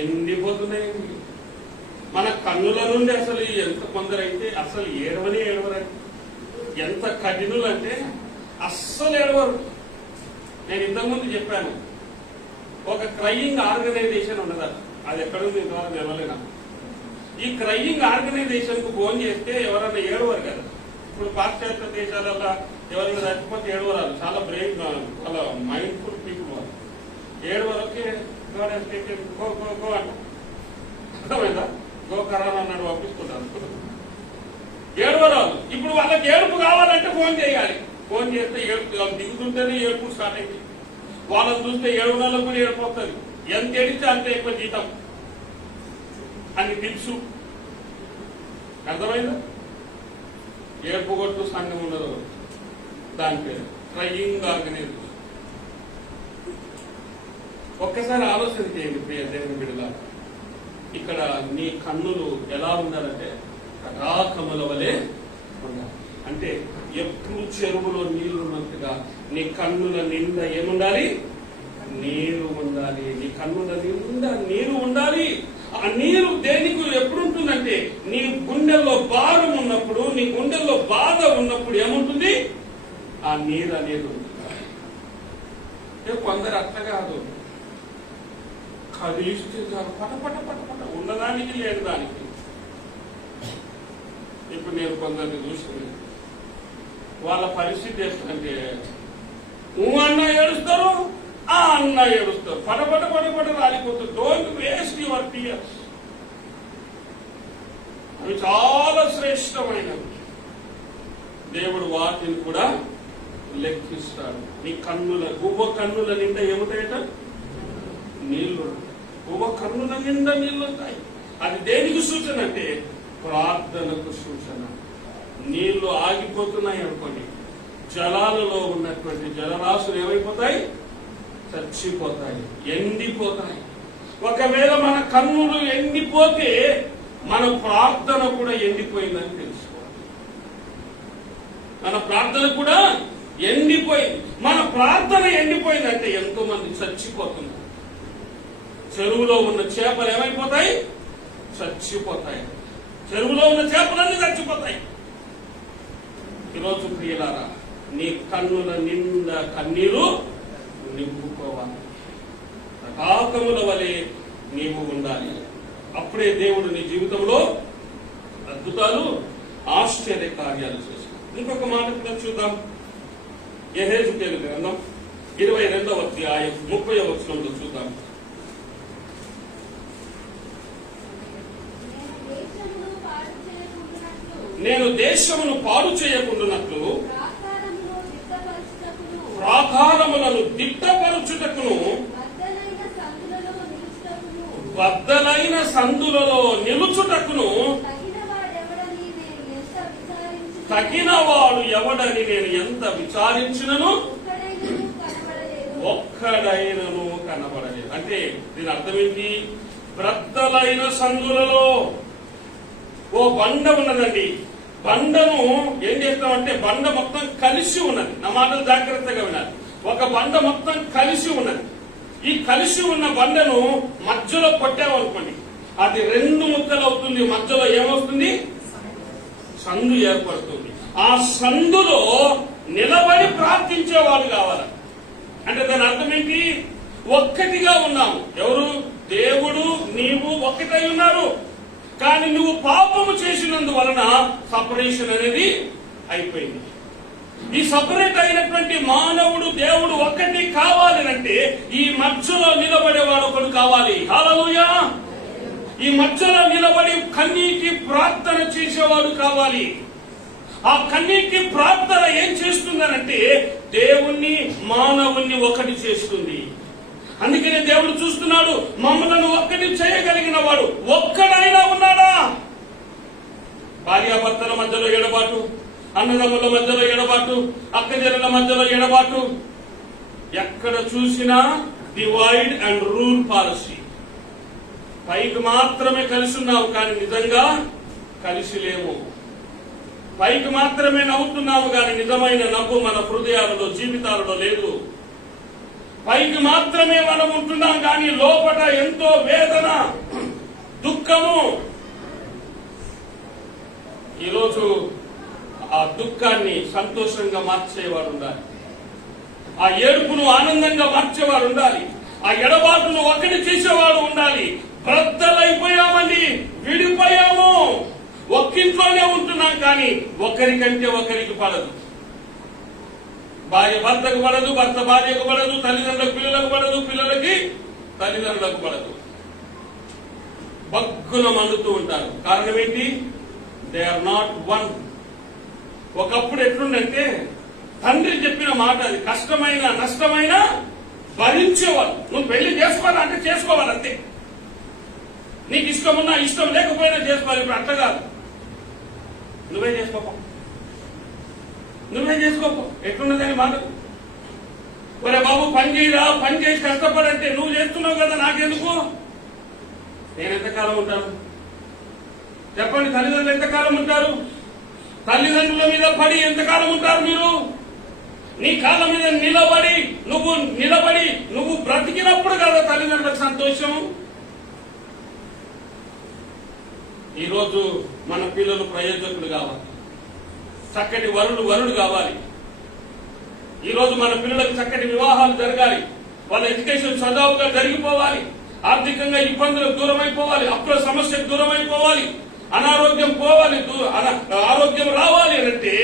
ఎండిపోతున్నాయండి. మన కన్నుల నుండి అసలు ఎంత కొందరైతే అసలు ఏడవరండి. ఎంత కఠినులు అంటే అస్సలు ఏడవరు. నేను ఇంతకుముందు చెప్పాను, ఒక క్రయింగ్ ఆర్గనైజేషన్ ఉన్నదట. అది ఎక్కడుంది ఇంతవరకు తెలవలేనా? ఈ క్రయింగ్ ఆర్గనైజేషన్ కు ఫోన్ చేస్తే ఎవరైనా ఏడవరు కదా. ఇప్పుడు పాశ్చాత్య దేశాలలో ఎవరైనా చచ్చిపోతే ఏడవరాలు, చాలా బ్రెయిన్, చాలా మైండ్ఫుల్ పీపుల్ వాళ్ళు. ఏడవరకే గో అంట, అర్థమైందా? గోకరాలు అన్నాడు పంపిస్తుంటారు. ఏడవరాదు. ఇప్పుడు వాళ్ళకి ఏడుపు కావాలంటే ఫోన్ చేయాలి. ఫోన్ చేస్తే ఏడుపు దిగుతుంటేనే ఏడుపు స్టార్ట్ అయింది. వాళ్ళని చూస్తే 7 నెలలకు కూడా ఏడుపు వస్తుంది. ఎంత ఏడిస్తే అంత ఎక్కువ జీతం అని టిప్స్. అర్థమైందా? ఏడుపు కొట్టు సంఘం ఉండదు, దాని పేరు ట్రయింగ్ ఆర్గనైజేషన్. ఒక్కసారి ఆలోచన చేయండి ప్రియ దేవుని బిడ్డలా. ఇక్కడ నీ కన్నులు ఎలా ఉండాలంటే తటాకముల వలె ఉండాలి. అంటే ఎప్పుడు చెరువులో నీళ్లు ఉన్నట్టుగా నీ కన్నుల నిండా ఏముండాలి? నీరు ఉండాలి. నీ కన్నుల నిండా నీరు ఉండాలి. ఆ నీరు దేనికి ఎప్పుడు ఉంటుందంటే నీ గుండెల్లో భారం ఉన్నప్పుడు, నీ గుండెల్లో బాధ ఉన్నప్పుడు ఏముంటుంది? ఆ నీరు అనేది ఉంటుంది. కొందరు అట్లా కాదు, కదిలిస్తే పట పట పట పట ఉన్నదానికి లేని దానికి. ఇప్పుడు నేను కొందరిని చూసి వాళ్ళ పరిస్థితి ఏంటంటే అన్న ఏడుస్తారు, ఆ అన్న ఏడుస్తారు, పటపట పటపట రాలిపోతారు. Don't waste your tears. అవి చాలా శ్రేష్టమైనవి. దేవుడు వాటిని కూడా లెక్కిస్తాడు. నీ కన్నుల గువ్వ కన్నుల నిండా ఏముంటాయట? నీళ్లు. గువ్వ కన్నుల నిండా నీళ్లు ఉంటాయి. అది దేనికి సూచన అంటే ప్రార్థనకు సూచన. నీళ్లు ఆగిపోతున్నాయి అనుకోండి, జలాలలో ఉన్నటువంటి జలరాశులు ఏమైపోతాయి? చచ్చిపోతాయి, ఎండిపోతాయి. ఒకవేళ మన కన్నులు ఎండిపోతే మన ప్రార్థన కూడా ఎండిపోయిందని తెలుసుకోవాలి. మన ప్రార్థన కూడా ఎండిపోయింది. మన ప్రార్థన ఎండిపోయిందంటే ఎంతో మంది చచ్చిపోతున్నారు. చెరువులో ఉన్న చేపలు ఏమైపోతాయి? చచ్చిపోతాయి. చెరువులో ఉన్న చేపలన్నీ చచ్చిపోతాయి. ఈరోజు ప్రియులారా, నీ కన్నుల నిండా కన్నీరు నింపుకోవాలి. ఆకముల వలె నీవు ఉండాలి. అప్పుడే దేవుడు నీ జీవితంలో అద్భుతాలు, ఆశ్చర్య కార్యాలు చేస్తాడు. ఇంకొక మాట కూడా చూద్దాం. యెహెజ్కేలు గ్రంథం 22వ అధ్యాయం 30వ వచనంలో చూద్దాం. నేను దేశమును పాడు చేయకుండానట్లు ప్రాకారములను దిట్టపరచుటకును బద్దలైన సందులలో నిలుచుటకును తగినవాడు ఎవడని నేను ఎంత విచారించినను ఒక్కడైనను కనబడలేదు. అంటే దీని అర్థం ఏంటి? బద్దలైన సందులలో ఓ బండ ఉన్నదండి. బండను ఏం చేస్తామంటే బండ మొత్తం కలిసి ఉన్నది. నా మాటలు జాగ్రత్తగా వినాలి. ఒక బండ మొత్తం కలిసి ఉన్నది. ఈ కలిసి ఉన్న బండను మధ్యలో కొట్టామనుకోండి, అది 2 ముక్కలు అవుతుంది. మధ్యలో ఏమవుతుంది? సందు ఏర్పడుతుంది. ఆ సందులో నిలబడి ప్రార్థించేవాడు కావాలి. అంటే దాని అర్థం ఏంటి? ఒక్కటిగా ఉన్నాము. ఎవరు? దేవుడు, నీవు ఒక్కటై ఉన్నారు. కానీ నువ్వు పాపము చేసినందువలన సపరేషన్ అనేది అయిపోయింది. ఈ సపరేట్ అయినటువంటి మానవుడు దేవుడు ఒక్కటి కావాలి అంటే ఈ మధ్యలో నిలబడేవాడు ఒకడు కావాలి. హల్లెలూయా! ఈ మధ్యలో నిలబడి కన్నీటి ప్రార్థన చేసేవాడు కావాలి. ఆ కన్నీటి ప్రార్థన ఏం చేస్తుందనంటే దేవుణ్ణి, మానవుణ్ణి ఒకటి చేస్తుంది. అందుకనే దేవుడు చూస్తున్నాడు, మమ్మలను ఒక్కటి చేయగలిగిన వాడు ఒక్కడైనా ఉన్నాడా? భార్యాభర్తల మధ్యలో ఎడబాటు, అన్నదమ్ముల మధ్యలో ఎడబాటు, అక్కజనుల మధ్యలో ఎడబాటు, ఎక్కడ చూసినా డివైడ్ అండ్ రూల్ పాలసీ. పైకి మాత్రమే కలిసి ఉన్నావు, కానీ నిజంగా కలిసి లేవు. పైకి మాత్రమే నవ్వుతున్నాము, కానీ నిజమైన నవ్వు మన హృదయాలలో, జీవితాలలో లేదు. పైకి మాత్రమే మనం ఉంటున్నాం, కానీ లోపల ఎంతో వేదన, దుఃఖము. ఈరోజు ఆ దుఃఖాన్ని సంతోషంగా మార్చేవాడు ఉండాలి. ఆ ఏడుపును ఆనందంగా మార్చేవాడు ఉండాలి. ఆ ఎడబాటును ఒకటి చేసేవాడు ఉండాలి. బద్దలైపోయామండి, విడిపోయాము, ఒక్కింట్లోనే ఉంటున్నాం, కానీ ఒకరికంటే ఒకరికి పడదు. భార్య భర్తకు పడదు, భర్త భార్యకు పడదు, తల్లిదండ్రులకు పిల్లలకు పడదు, పిల్లలకి తల్లిదండ్రులకు పడదు. బగ్గున మండుతూ ఉంటారు. కారణం ఏంటి? They are not one. ఒకప్పుడు ఎట్లుందంటే తండ్రి చెప్పిన మాట అది కష్టమైన నష్టమైన భరించేవాళ్ళు. నువ్వు పెళ్లి చేసుకోవాలంటే చేసుకోవాలంతే, నీకు ఇష్టం ఉన్నా ఇష్టం లేకపోయినా చేసుకోవాలి. ఇప్పుడు అట్లా కాదు, నువ్వే చేసుకోపో, నువ్వే చేసుకోపో. ఎట్లున్నదని మాట. ఒరే బాబు పని చేయరా, పని చేసి కష్టపడంటే నువ్వు చేస్తున్నావు కదా, నాకెందుకు? నేను ఎంతకాలం ఉంటాను చెప్పండి? తల్లిదండ్రులు ఎంతకాలం ఉంటారు? తల్లిదండ్రుల మీద పడి ఎంతకాలం ఉంటారు మీరు? నీ కాళ్ళ మీద నిలబడి నువ్వు బ్రతికినప్పుడు కదా తల్లిదండ్రులకు సంతోషం. ఈరోజు మన పిల్లలు ప్రయోజకులు కావాలి, చక్కటి వరుడు కావాలి. ఈరోజు మన పిల్లలకు చక్కటి వివాహాలు జరగాలి, వాళ్ళ ఎడ్యుకేషన్ సజావుగా జరిగిపోవాలి, ఆర్థికంగా ఇబ్బందులకు దూరమైపోవాలి, అప్పుల సమస్యకు దూరమైపోవాలి, అనారోగ్యం పోవాలి, ఆరోగ్యం రావాలి అంటే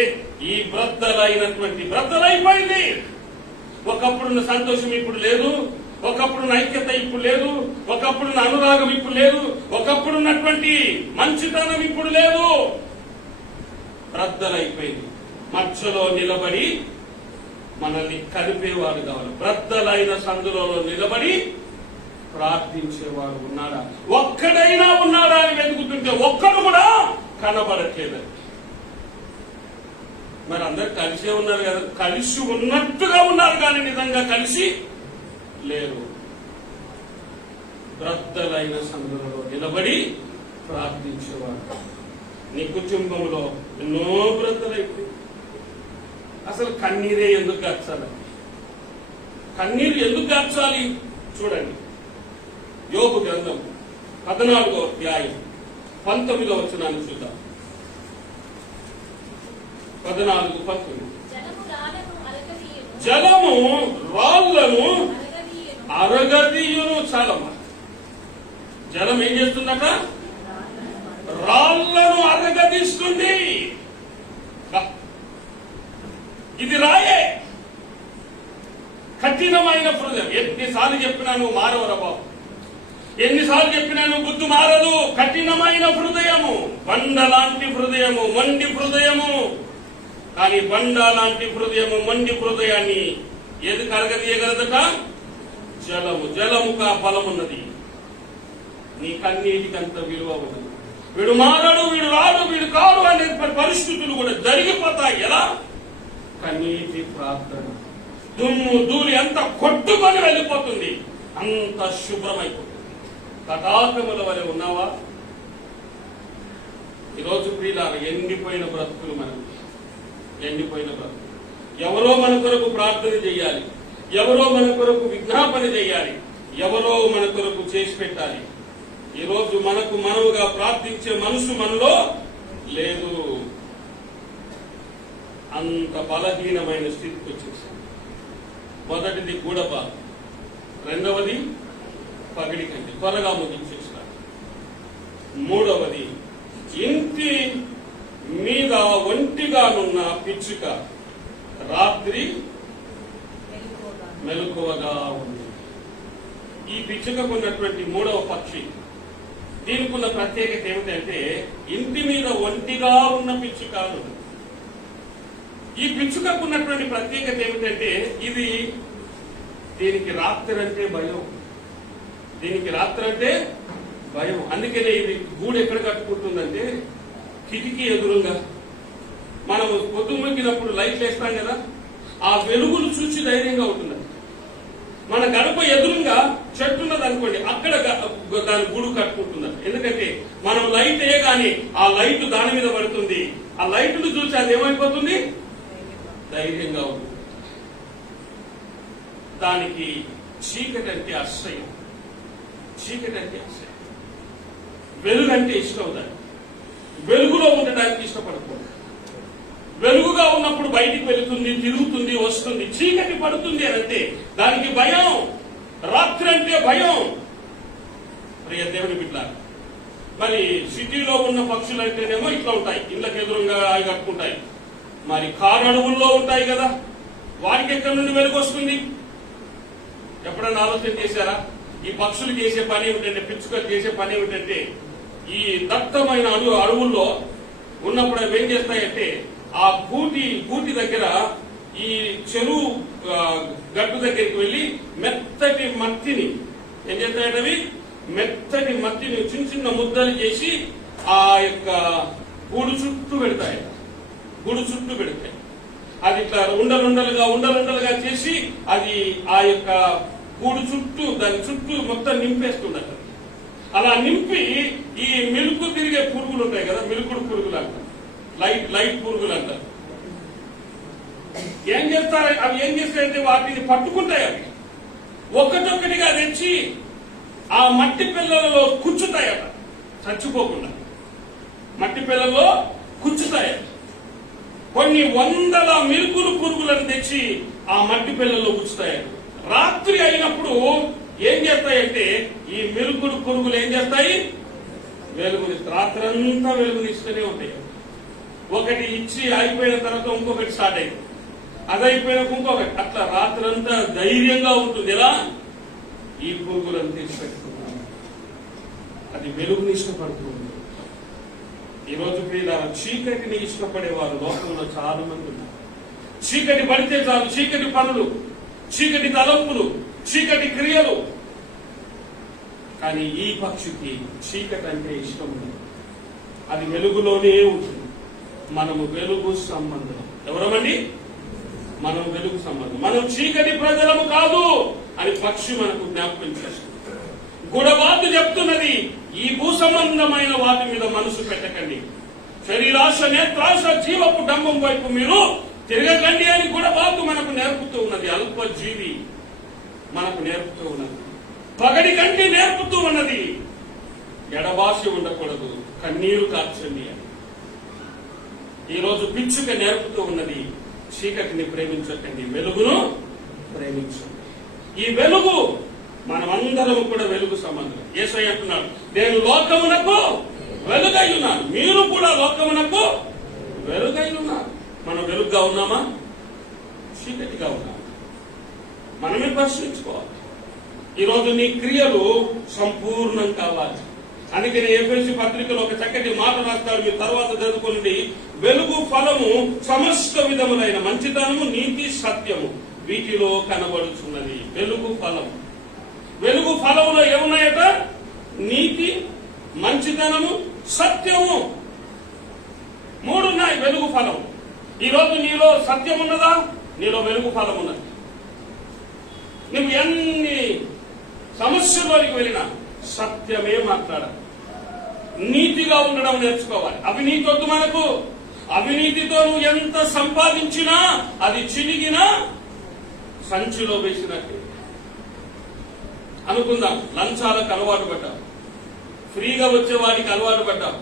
ఈ బ్రద్దలైపోయింది. ఒకప్పుడున్న సంతోషం ఇప్పుడు లేదు, ఒకప్పుడున్న ఐక్యత ఇప్పుడు లేదు, ఒకప్పుడున్న అనురాగం ఇప్పుడు లేదు, ఒకప్పుడున్నటువంటి మంచితనం ఇప్పుడు లేదు. బ్రద్దలైపోయింది. మధ్యలో నిలబడి మనల్ని కలిపేవాడు కావాలి. బ్రద్దలైన సందులలో నిలబడి ప్రార్థించేవాడు ఉన్నాడా? ఒక్కడైనా ఉన్నాడా అని వెతుకుతుంటే ఒక్కడు కూడా కనబడట్లేదు. మరి అందరు కలిసే ఉన్నారు కదా, కలిసి ఉన్నట్టుగా ఉన్నారు కానీ నిజంగా కలిసి లేరు. బ్రద్దలైన సందులలో నిలబడి ప్రార్థించేవాడు. నీ కుటుంబంలో ఎన్నో బ్రద్దలైపోయి అసలు కన్నీరే ఎందుకు గార్చాలి? కన్నీరు ఎందుకు గార్చాలి? చూడండి, యోబు గ్రంథం 14వ అధ్యాయం 19వ వచనాన్ని చూద్దాం. 14:19. జలము రాళ్లను అరగదీయును. చాలమ్మా, జలం ఏం చేస్తుందట? రాళ్లను అరగదీస్తుంది. ఇది రాయే, కఠినమైన హృదయం. ఎన్నిసార్లు చెప్పినా నువ్వు మారవరా బాబు, ఎన్నిసార్లు చెప్పినా నువ్వు బుద్ధి మారదు. కఠినమైన హృదయము, బండ లాంటి హృదయము, మొండి హృదయము. కానీ బండ లాంటి హృదయము, మొండి హృదయాన్ని ఏది కరగదీయగలదట? జలము. జలముగా బలమున్నది. నీ కన్నీటికంత విలువ ఉన్నది. వీడు మారడు, వీడు రాడు, వీడు కాడు అనే పరిస్థితులు కూడా జరిగిపోతాయి. ఎలా? కన్నీటి ప్రార్థన. దుమ్ము ధూళి అంత కొట్టుకొని వెళ్ళిపోతుంది, అంత శుభ్రమైపోతుంది. తటాకముల వలె ఉన్నావా? ఈరోజు ప్రియులారా, ఎండిపోయిన బ్రతుకులు మనకు, ఎండిపోయిన బ్రతుకులు. ఎవరో మన కొరకు ప్రార్థన చేయాలి, ఎవరో మన కొరకు విజ్ఞాపన చేయాలి, ఎవరో మన కొరకు చేసి పెట్టాలి. ఈరోజు మనకు మనవుగా ప్రార్థించే మనసు మనలో లేదు. అంత బలహీనమైన స్థితికి వచ్చేసింది. మొదటిది గూడబాధ, రెండవది పగిడి కంటి. త్వరగా ముగించేస్తారు. మూడవది ఇంటి మీద ఒంటిగానున్న పిచ్చుక రాత్రి మెలకువగా ఉంది. ఈ పిచ్చుకకు ఉన్నటువంటి మూడవ పక్షి, దీనికి ఉన్న ప్రత్యేకత ఏమిటంటే ఇంటి మీద ఒంటిగా ఉన్న పిచ్చుక. ఈ పిచ్చుకకు ఉన్నటువంటి ప్రత్యేకత ఏమిటంటే దీనికి రాత్రి అంటే భయం, దీనికి రాత్రి అంటే భయం. అందుకనే ఇది గూడు ఎక్కడ కట్టుకుంటుందంటే కిటికీ ఎదురుగా. మనం పొద్దుముగినప్పుడు లైట్ వేస్తాం కదా, ఆ వెలుగులు చూసి ధైర్యంగా ఉంటుంది. మన గడప ఎదురుగా చెట్టు ఉన్నది అనుకోండి, అక్కడ దాని గూడు కట్టుకుంటుంది. ఎందుకంటే మనం లైట్ వేయగానే ఆ లైట్ దాని మీద పడుతుంది. ఆ లైట్ను చూసి అది ఏమైపోతుంది? ధైర్యంగా ఉంటుంది. దానికి చీకటి అంటే అసహ్యం, చీకటి అంటే అసహ్యం. వెలుగు అంటే ఇష్టం. దాన్ని వెలుగులో ఉండడానికి ఇష్టపడుతుంది. వెలుగుగా ఉన్నప్పుడు బయటికి వెళుతుంది, తిరుగుతుంది, వస్తుంది. చీకటి పడుతుంది అని అంటే దానికి భయం. రాత్రి అంటే భయం. ప్రియ దేవుని బిడ్డ, మరి సిటీలో ఉన్న పక్షులు అంటేనేమో ఇట్లా ఉంటాయి, ఇళ్ళకి ఎదురుగా కట్టుకుంటాయి. మరి కారడవుల్లో ఉంటాయి కదా, వాటికి ఎక్కడి నుండి వెలుగు వస్తుంది? ఎప్పుడన్నా ఆలోచన చేశారా? ఈ పక్షులు చేసే పని ఏమిటంటే, పిచ్చుకలు చేసే పని ఏమిటంటే, ఈ దట్టమైన అడవుల్లో ఉన్నప్పుడు అవి ఏం చేస్తాయంటే ఆ గూటి దగ్గర ఈ చెరువు గట్టు దగ్గరికి వెళ్ళి మెత్తటి మట్టిని ఏం చేస్తాయంటే అవి మెత్తటి మట్టిని చిన్న చిన్న ముద్దలు చేసి ఆ యొక్క గూడు చుట్టూ పెడతాయి. గూడు చుట్టూ పెడతాయి. అది ఇట్లా ఉండలుండలుగా చేసి అది ఆ యొక్క గూడు చుట్టూ దాని చుట్టూ మొత్తం నింపేస్తుండట. అలా నింపి ఈ మిలుకు తిరిగే పురుగులు ఉంటాయి కదా, మిలుకుడు పురుగులు అంటారు, లైట్ పురుగులు అంటారు. ఏం చేస్తారు అవి? ఏం చేస్తాయంటే వాటిని పట్టుకుంటాయి. అవి ఒక్కటొక్కటిగా తెచ్చి ఆ మట్టి పిల్లలలో కూర్చుతాయట, చచ్చిపోకుండా మట్టి పిల్లల్లో కూర్చుతాయట. కొన్ని వందల మిలుకులు పురుగులను తెచ్చి ఆ మట్టి పిల్లల్లో కూర్చుతాయట. రాత్రి అయినప్పుడు ఏం చేస్తాయంటే ఈ మిలుకుడు పురుగులు ఏం చేస్తాయి? వెలుగునిస్తాయి. రాత్రంతా వెలుగునిస్తూనే ఉంటాయి. ఒకటి ఇచ్చి అయిపోయిన తర్వాత ఇంకొకటి స్టార్ట్ అయింది, అది అయిపోయినాక ఇంకొకటి, అట్లా రాత్రంతా ధైర్యంగా ఉంటుంది. ఎలా? ఈ పురుగులను తెచ్చిపెట్టుకున్నాం. అది వెలుగుని ఇష్టపడుతుంది. ఈరోజు ప్రియులారా, చీకటిని ఇష్టపడేవారు లోకంలో చాలా మంది ఉన్నారు. చీకటి పడితే చాలు, చీకటి పనులు, చీకటి తలంపులు, చీకటి క్రియలు. కానీ ఈ పక్షికి చీకటి అంటే ఇష్టం ఉండదు. అది వెలుగులోనే ఉంటుంది. మనము వెలుగు సంబంధం. ఎవరమండి? మనం వెలుగు సంబంధం. మనం చీకటి ప్రజలము కాదు అని పక్షి మనకు జ్ఞాపకం చేస్తుంది. గుడబాతు చెప్తున్నది, ఈ భూ సంబంధమైన వాటి మీద మనసు పెట్టకండి, శరీరాశ, నేత్రాశ, జీవపు డంబం వైపు మీరు తిరగకండి అని గుడబాతు మనకు నేర్పుతూ ఉన్నది. అల్పజీవి మనకు నేర్పుతూ ఉన్నది. పగడి కంటి నేర్పుతూ ఉన్నది. ఎడబాసి ఉండకూడదు, కన్నీరు కార్చండి అని. ఈరోజు పిచ్చుక నేర్పుతూ ఉన్నది, చీకటిని ప్రేమించకండి, వెలుగును ప్రేమించండి. ఈ వెలుగు మనమందరం కూడా వెలుగు సంబంధం. యేసయ్య అంటున్నాడు, నేను లోకమునకు వెలుగై ఉన్నాను, మీరు కూడా లోకమునకు వెలుగై ఉన్నారు. మనం వెలుగుగా ఉన్నామా? చీకటిగా ఉన్నామా? మనమే పరిశీలించుకోవాలి. ఈరోజు నీ క్రియలు సంపూర్ణం కావాలి. అందుకని ఎఫెసీ పత్రికలో ఒక చక్కటి మాట రాస్తాడు, మీరు తర్వాత చదువుకోండి. వెలుగు ఫలము సమస్త విధములైన మంచితనము, నీతి, సత్యము వీటిలో కనబడుచున్నది. వెలుగు ఫలం. వెలుగు ఫలములో ఏమున్నాయట? నీతి, మంచితనము, సత్యము, మూడున్నాయి వెలుగు ఫలం. ఈరోజు నీలో సత్యం ఉన్నదా? నీలో వెలుగు ఫలం ఉన్నది. నువ్వు ఎన్ని సమస్యల్లోకి వెళ్ళినా సత్యమే మాట్లాడాలి. నీతిగా ఉండడం నేర్చుకోవాలి. అవినీతి వద్దు మనకు. అవినీతితో నువ్వు ఎంత సంపాదించినా అది చినిగినా సంచిలో వేసినట్టు. అనుకుందాం, లంచాలకు అలవాటు పడ్డాం, ఫ్రీగా వచ్చేవాడికి అలవాటు పడ్డాం.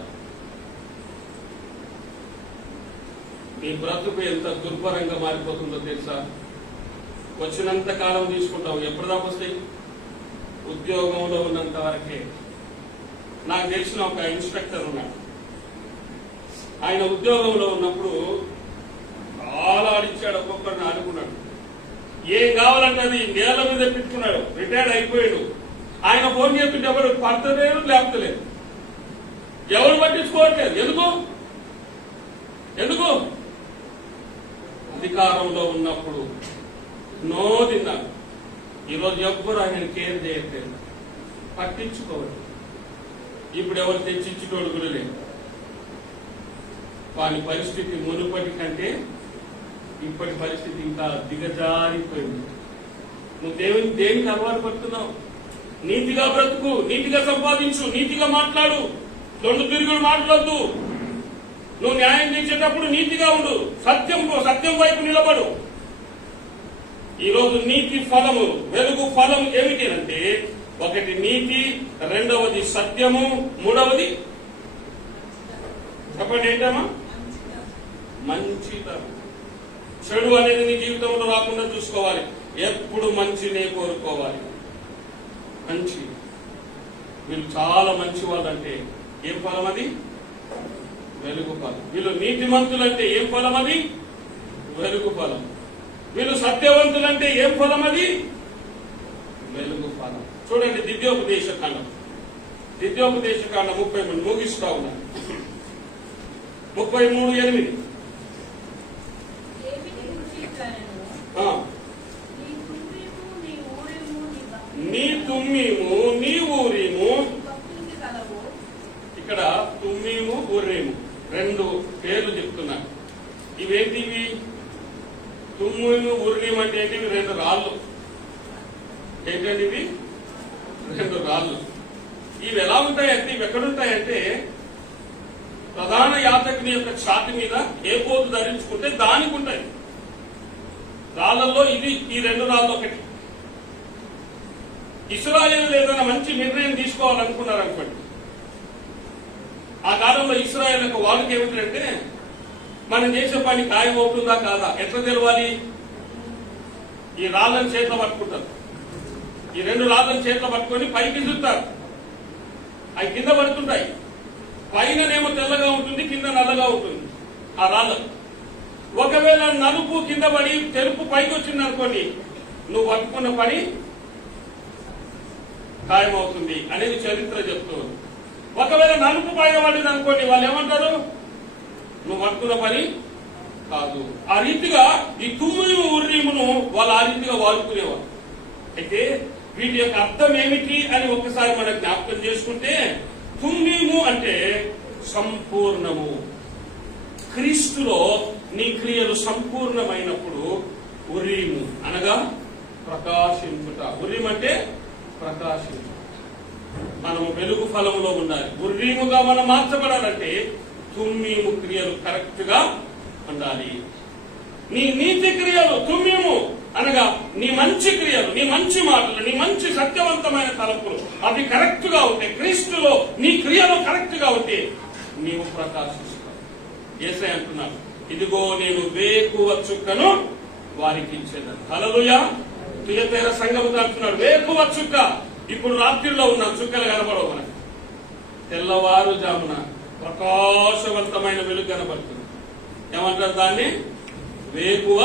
నీ బ్రతుకు ఎంత దుర్భరంగా మారిపోతుందో తెలుసా? వచ్చినంత కాలం తీసుకుంటావు, ఎప్పటిదాకా వస్తాయి? ఉద్యోగంలో ఉన్నంత వరకే. నాకు తెలిసిన ఒక ఇన్స్పెక్టర్ ఉన్నాడు. ఆయన ఉద్యోగంలో ఉన్నప్పుడు చాలా ఆడిచ్చాడు, ఒక్కొక్కరిని ఆడుకున్నాడు. ఏం కావాలంటే అది నేల మీద పెట్టుకున్నాడు. రిటైర్డ్ అయిపోయాడు. ఆయన ఫోన్ చేస్తుంటే ఎవరు పడతలేరు, లేపలేదు. ఎవరు పట్టించుకోవట్లేదు. ఎందుకు? అధికారంలో ఉన్నప్పుడు నో తిన్నారు. ఈరోజు ఎవ్వరు ఆయన కేర్ చేయట్లేదు, పట్టించుకోవాలి. ఇప్పుడు ఎవరు తెచ్చిచ్చేటోడు కూడా లేదు. వాని పరిస్థితి మునుపటి కంటే ఇప్పటి పరిస్థితి ఇంకా దిగజారిపోయింది. నువ్వు దేనికి అలవాటు పడుతున్నావు? నీతిగా బ్రతుకు, నీతిగా సంపాదించు, నీతిగా మాట్లాడు, రెండు తిరుగుడు మాట్లాడద్దు. నువ్వు న్యాయం చేసేటప్పుడు నీతిగా ఉండు, సత్యం వైపు నిలబడు. ఈరోజు నీతి ఫలము, వెలుగు ఫలం ఏమిటి అంటే, ఒకటి నీతి, రెండవది సత్యము, మూడవది చెప్పండి ఏంటమ్మా? మంచితనం. చెడు అనేది నీ జీవితంలో రాకుండా చూసుకోవాలి. ఎప్పుడు మంచినే కోరుకోవాలి. మంచి. వీళ్ళు చాలా మంచి వాళ్ళంటే ఏం ఫలం అది? వెలుగు ఫలం. వీళ్ళు నీతిమంతులంటే ఏం ఫలం అది? వెలుగు ఫలం. వీళ్ళు సత్యవంతులంటే ఏం ఫలం అది? వెలుగు ఫలం. చూడండి, ద్వితీయోపదేశ కాండం 30 ముగిస్తా ఉన్నారు. 33:8. ఏమిటి గుర్తించాను? ఆ, నీ తుమ్మిము, నీ ఊరిము, నీ తుమ్మీము నీ ఊరీము. నీ భక్తునికి కలవు. ఇక్కడ తుమ్మీము ఊరీము 2 పేర్లు చెప్తున్నారు. ఇవేంటివి? తుమ్మీము ఊరీము అంటే ఏంటివి? 2 రాళ్ళు. ఏంటండి ఇవి? 2 రాళ్ళు. ఇవి ఎలా ఉంటాయంటే, ఇవి ఎక్కడుంటాయంటే ప్రధాన యాజకుని యొక్క ఛాతి మీద ఏ పోతు ధరించుకుంటే దానికి ఉంటాయి. రాళ్లలో ఈ 2 రాళ్ళు ఒకటి. ఇశ్రాయేలు ఏదైనా మంచి నిర్ణయం తీసుకోవాలనుకున్నారనుకోండి, ఆ కాలంలో ఇశ్రాయేల్ యొక్క వాళ్ళకి ఏమిటంటే, మనం చేసే పని ఖాయం అవుతుందా కాదా ఎట్లా తెలవాలి? ఈ రాళ్ళని చేతిలో పట్టుకుంటారు. ఈ 2 రాళ్ళని చేతిలో పట్టుకొని పైకి చూస్తారు. అవి కింద పడుతుంటాయి. పైననేమో తెల్లగా ఉంటుంది, కింద నల్లగా ఉంటుంది ఆ రాళ్ళు. ఒకవేళ నలుపు కింద పడి తెలుపు పైకి వచ్చింది అనుకోండి, నువ్వు పట్టుకున్న పని ఖాయమవుతుంది అనేది చరిత్ర చెప్తుంది. ఒకవేళ నలుపు పైన పడింది అనుకోండి, వాళ్ళు ఏమంటారు? నువ్వు పట్టుకున్న పని కాదు. ఆ రీతిగా ఈ తుమ్మిము ఉర్రీమును వాళ్ళు ఆ రీతిగా వాడుకునేవారు. అయితే వీటి యొక్క అర్థం ఏమిటి అని ఒక్కసారి మనం జ్ఞాపకం చేసుకుంటే, తుమ్మీము అంటే సంపూర్ణము. క్రీస్తులో నీ క్రియలు సంపూర్ణమైనప్పుడు ఉరీము అనగా ప్రకాశించుట. ఉరీము అంటే ప్రకాశించుట. మనము వెలుగు ఫలములో ఉండాలి. ఉర్రీముగా మనం మార్చబడాలంటే తుమ్మీము క్రియలు కరెక్ట్ గా ఉండాలి. నీ నీతి క్రియలు తుమ్మీము అనగా నీ మంచి క్రియలు, నీ మంచి మాటలు, నీ మంచి సత్యవంతమైన తలపులు అవి కరెక్ట్ గా ఉంటే, క్రీస్తులో నీ క్రియలు కరెక్ట్ గా ఉంటే నీవు ప్రకాశిస్తావు. యేసయ్య అంటున్నాడు, ఇదిగో నేను వేకువ చుక్కను వారికి ఇచ్చేదాన్ని. హల్లెలూయా. తుయతైర సంఘముతో అంటున్నాడు, వేకువ చుక్క. ఇప్పుడు రాత్రిలో ఉన్న చుక్కలు కనబడవు మనకు. తెల్లవారుజామున ప్రకాశవంతమైన వెలుగు కనబడుతుంది. ఏమంటారు దాన్ని? వేకువ.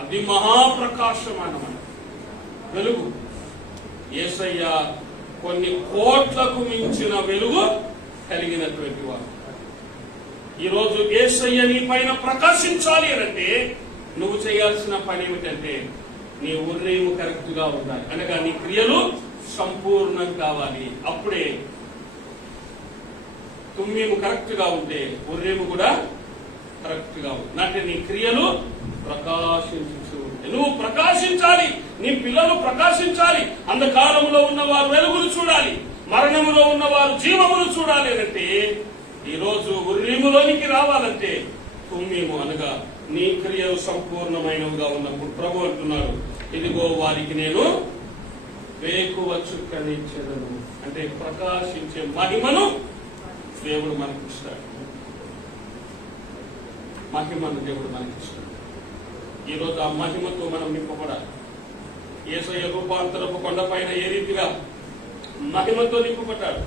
అది మహాప్రకాశమైన వెలుగు. యేసయ్య కొన్ని కోట్లకు మించిన వెలుగు కలిగినటువంటి వాడు. ఈరోజు యేసయ్య నీ పైన ప్రకాశించాలి అంటే నువ్వు చేయాల్సిన పని ఏమిటంటే, నీ ఉర్రీము కరెక్ట్ గా ఉండాలి. అనగా నీ క్రియలు సంపూర్ణం కావాలి. అప్పుడే తుమ్మీము కరెక్ట్ గా ఉంటే ఉర్రీము కూడా కరెక్ట్ గా ఉంది. అంటే నీ క్రియలు ప్రకాశించు ఉంటాయి. నువ్వు ప్రకాశించాలి, నీ పిల్లలు ప్రకాశించాలి. అంధకారములో ఉన్నవారు వెలుగును చూడాలి, మరణములో ఉన్నవారు జీవమును చూడాలి అంటే, ఈరోజు ఉర్రీములోనికి రావాలంటే తుమ్మీము అనగా నీ క్రియలు సంపూర్ణమైనవిగా ఉన్నప్పుడు ప్రభు అంటున్నాడు, ఇదిగో వారికి నేను వేకువ చుక్కనిచ్చేదను. అంటే ప్రకాశించే మహిమను దేవుడు మనకిస్తాడు. మహిమను దేవుడు మనకిస్తాడు. ఈరోజు ఆ మహిమతో మనం నింపబడాలి. యేసయ్య రూపాంతరపు కొండపైన ఏ రీతిగా మహిమతో నింపబడ్డాడు,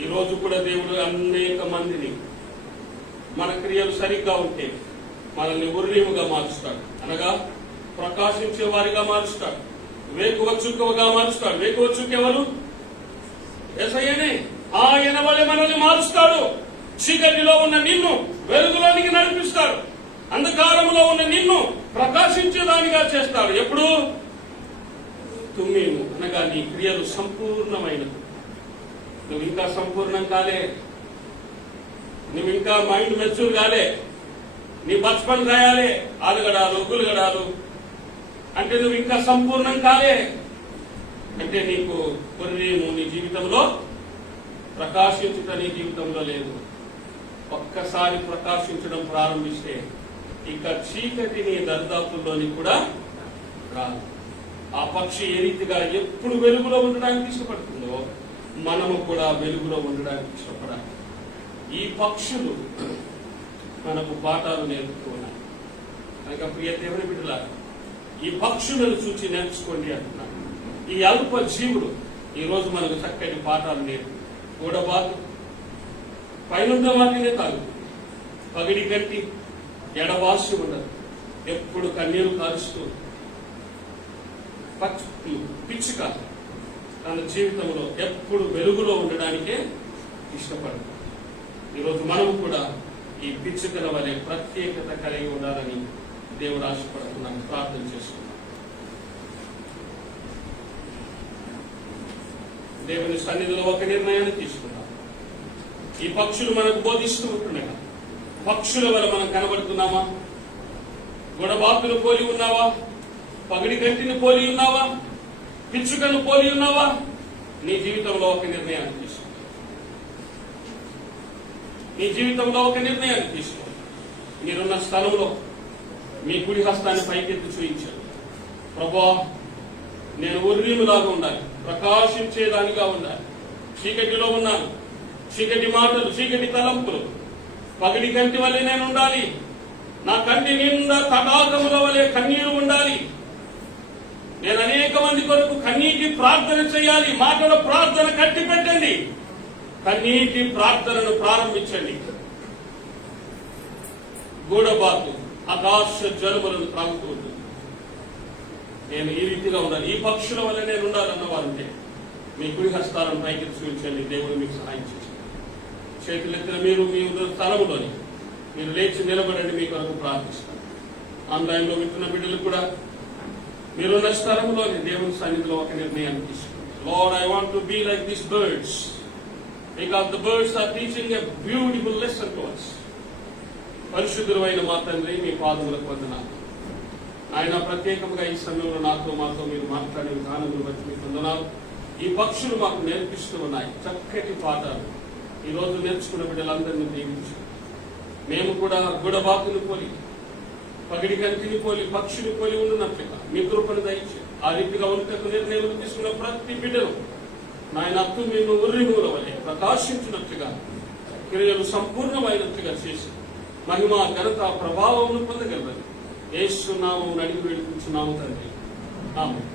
ఈ రోజు కూడా దేవుడు అనేక మందిని మన క్రియలు సరిగ్గా ఉంటే మనల్ని ఉర్రీముగా మారుస్తాడు. అనగా ప్రకాశించే వారిగా మారుస్తాడు, వేకువ చుక్కగా మారుస్తాడు. వేకువ చుక్క ఎవరు? యేసయ్యనే. ఆయన వలె మనల్ని మారుస్తాడు. చీకటిలో ఉన్న నిన్ను వెలుగులోనికి నడిపిస్తాడు. అంధకారంలో ఉన్న నిన్ను ప్రకాశించేదానిగా చేస్తాడు. ఎప్పుడు? తుమ్మీము అనగా నీ క్రియలు సంపూర్ణమైనది. నువ్వు ఇంకా సంపూర్ణం కాలే, నువ్వు ఇంకా మైండ్ మెచ్యూర్ కాలే, నీ బచ్పన్ రాయాలి, ఆలుగడాలు గులుగడాలు అంటే నువ్వు ఇంకా సంపూర్ణం కాలే. అంటే నీకు ఉర్రీము నీ జీవితంలో ప్రకాశించుట నీ జీవితంలో లేదు. ఒక్కసారి ప్రకాశించడం ప్రారంభిస్తే ఇక చీకటి నీ దరిదాపుల్లోని కూడా రాదు. ఆ పక్షి ఏ రీతిగా ఎప్పుడు వెలుగులో ఉండడానికి ఇష్టపడుతుందో మనము కూడా వెలుగులో ఉండడానికి ఇష్టపడాలి. ఈ పక్షులు మనకు పాఠాలు నేర్పుతూ ఉన్నాయి. కనుక ప్రియ దేవుని బిడ్డలారా, ఈ పక్షులను చూసి నేర్చుకోండి అంటున్నాను. ఈ అల్ప జీవుడు ఈ రోజు మనకు చక్కటి పాఠాలు నేర్పు. కూడబాతు పైనుండ వాటినే తాగు, పగిడి కట్టి ఎడవాసి ఉండదు, ఎప్పుడు కన్నీరు కారుస్తూ పిచ్చుక తన జీవితంలో ఎప్పుడు వెలుగులో ఉండడానికే ఇష్టపడదు. ఈరోజు మనము కూడా ఈ పిచ్చుకల వలె ప్రత్యేకత కలిగి ఉండాలని దేవుడు ఆశపడుతున్నాను. ప్రార్థన చేసుకున్నాం. దేవుని సన్నిధిలో ఒక నిర్ణయాన్ని తీసుకున్నాం. ఈ పక్షులు మనకు బోధిస్తూ ఉంటున్నాయి. పక్షుల వల్ల మనం కనబడుతున్నామా? గొడబాతులు పోలి ఉన్నావా? పగిడి గంటిని పోలి ఉన్నావా? పిచ్చుకను పోలి ఉన్నావా? నీ జీవితంలో ఒక నిర్ణయాన్ని తీసుకో. నీ జీవితంలో ఒక నిర్ణయాన్ని తీసుకో. మీరున్న స్థలంలో మీ కుడి హస్తాన్ని పైకెత్తి చూపించారు. ప్రభువా, నేను ఉర్రీములాగా ఉండాలి, ప్రకాశించేదానిగా ఉండాలి. చీకటిలో ఉన్నాను. చీకటి మాటలు, చీకటి తలంపులు, పగిడి కంటి వల్లే నేను ఉండాలి. నా కంటి నిండా తటాకముల వలె కన్నీరు ఉండాలి. నేను అనేక మంది కొరకు కన్నీటి ప్రార్థన చేయాలి. మాటల ప్రార్థన కట్టి పెట్టండి. కన్నీటి ప్రార్థనను ప్రారంభించండి. గూడబాతు ఆకాశ జలుబులను త్రాగుతూ ఉంటుంది. నేను ఈ రీతిగా ఉండాలి, ఈ పక్షుల వల్ల నేను ఉండాలన్న వారంటే మీ కుడి హస్తాలను పైకి చూపించండి. దేవుడు మీకు సహాయం చేయండి. చేతులెత్తిన మీరు మీ స్థలములోని మీరు లేచి నిలబడండి. మీ కొరకు ప్రార్థిస్తారు. ఆన్లైన్ లో వింటున్న బిడ్డలు కూడా మీరున్న స్థలంలోని దేవుని సన్నిధిలో ఒక నిర్ణయాన్ని తీసుకోండి. Lord, I want to be like these birds, because the birds are teaching a beautiful lesson to us. పరిశుద్ధుడైన మా తండ్రి, మీ పాదములకు వందనాలు. ఆయన ప్రత్యేకంగా ఈ సమయంలో మాతో మీరు మాట్లాడే విధానములు బట్టి మీకు వందనాలు. ఈ పక్షులు మాకు నేర్పిస్తూ ఉన్నాయి చక్కటి పాఠాలు. ఈ రోజు నేర్చుకున్న బిడ్డలందరినీ దీవించు. మేము కూడా గుడబాతుని పోలి, పగిడి కంటిని పోలి, పక్షుని పోలి ఉండున్నట్లుగా మీ కృపను దయచి ఆ రీతిగా ఉన్నతకు నిర్ణయం తీసుకున్న ప్రతి బిడ్డను నాయన మీరు ఉర్రిమూల వలె ప్రకాశించినట్లుగా, క్రియలు సంపూర్ణమైనట్లుగా చేసి మహిమ, ఘనత, ప్రభావం పొందగలరని యేసు నామమున అడిగి వేడుకుంటున్నాము తండ్రి. ఆమేన్.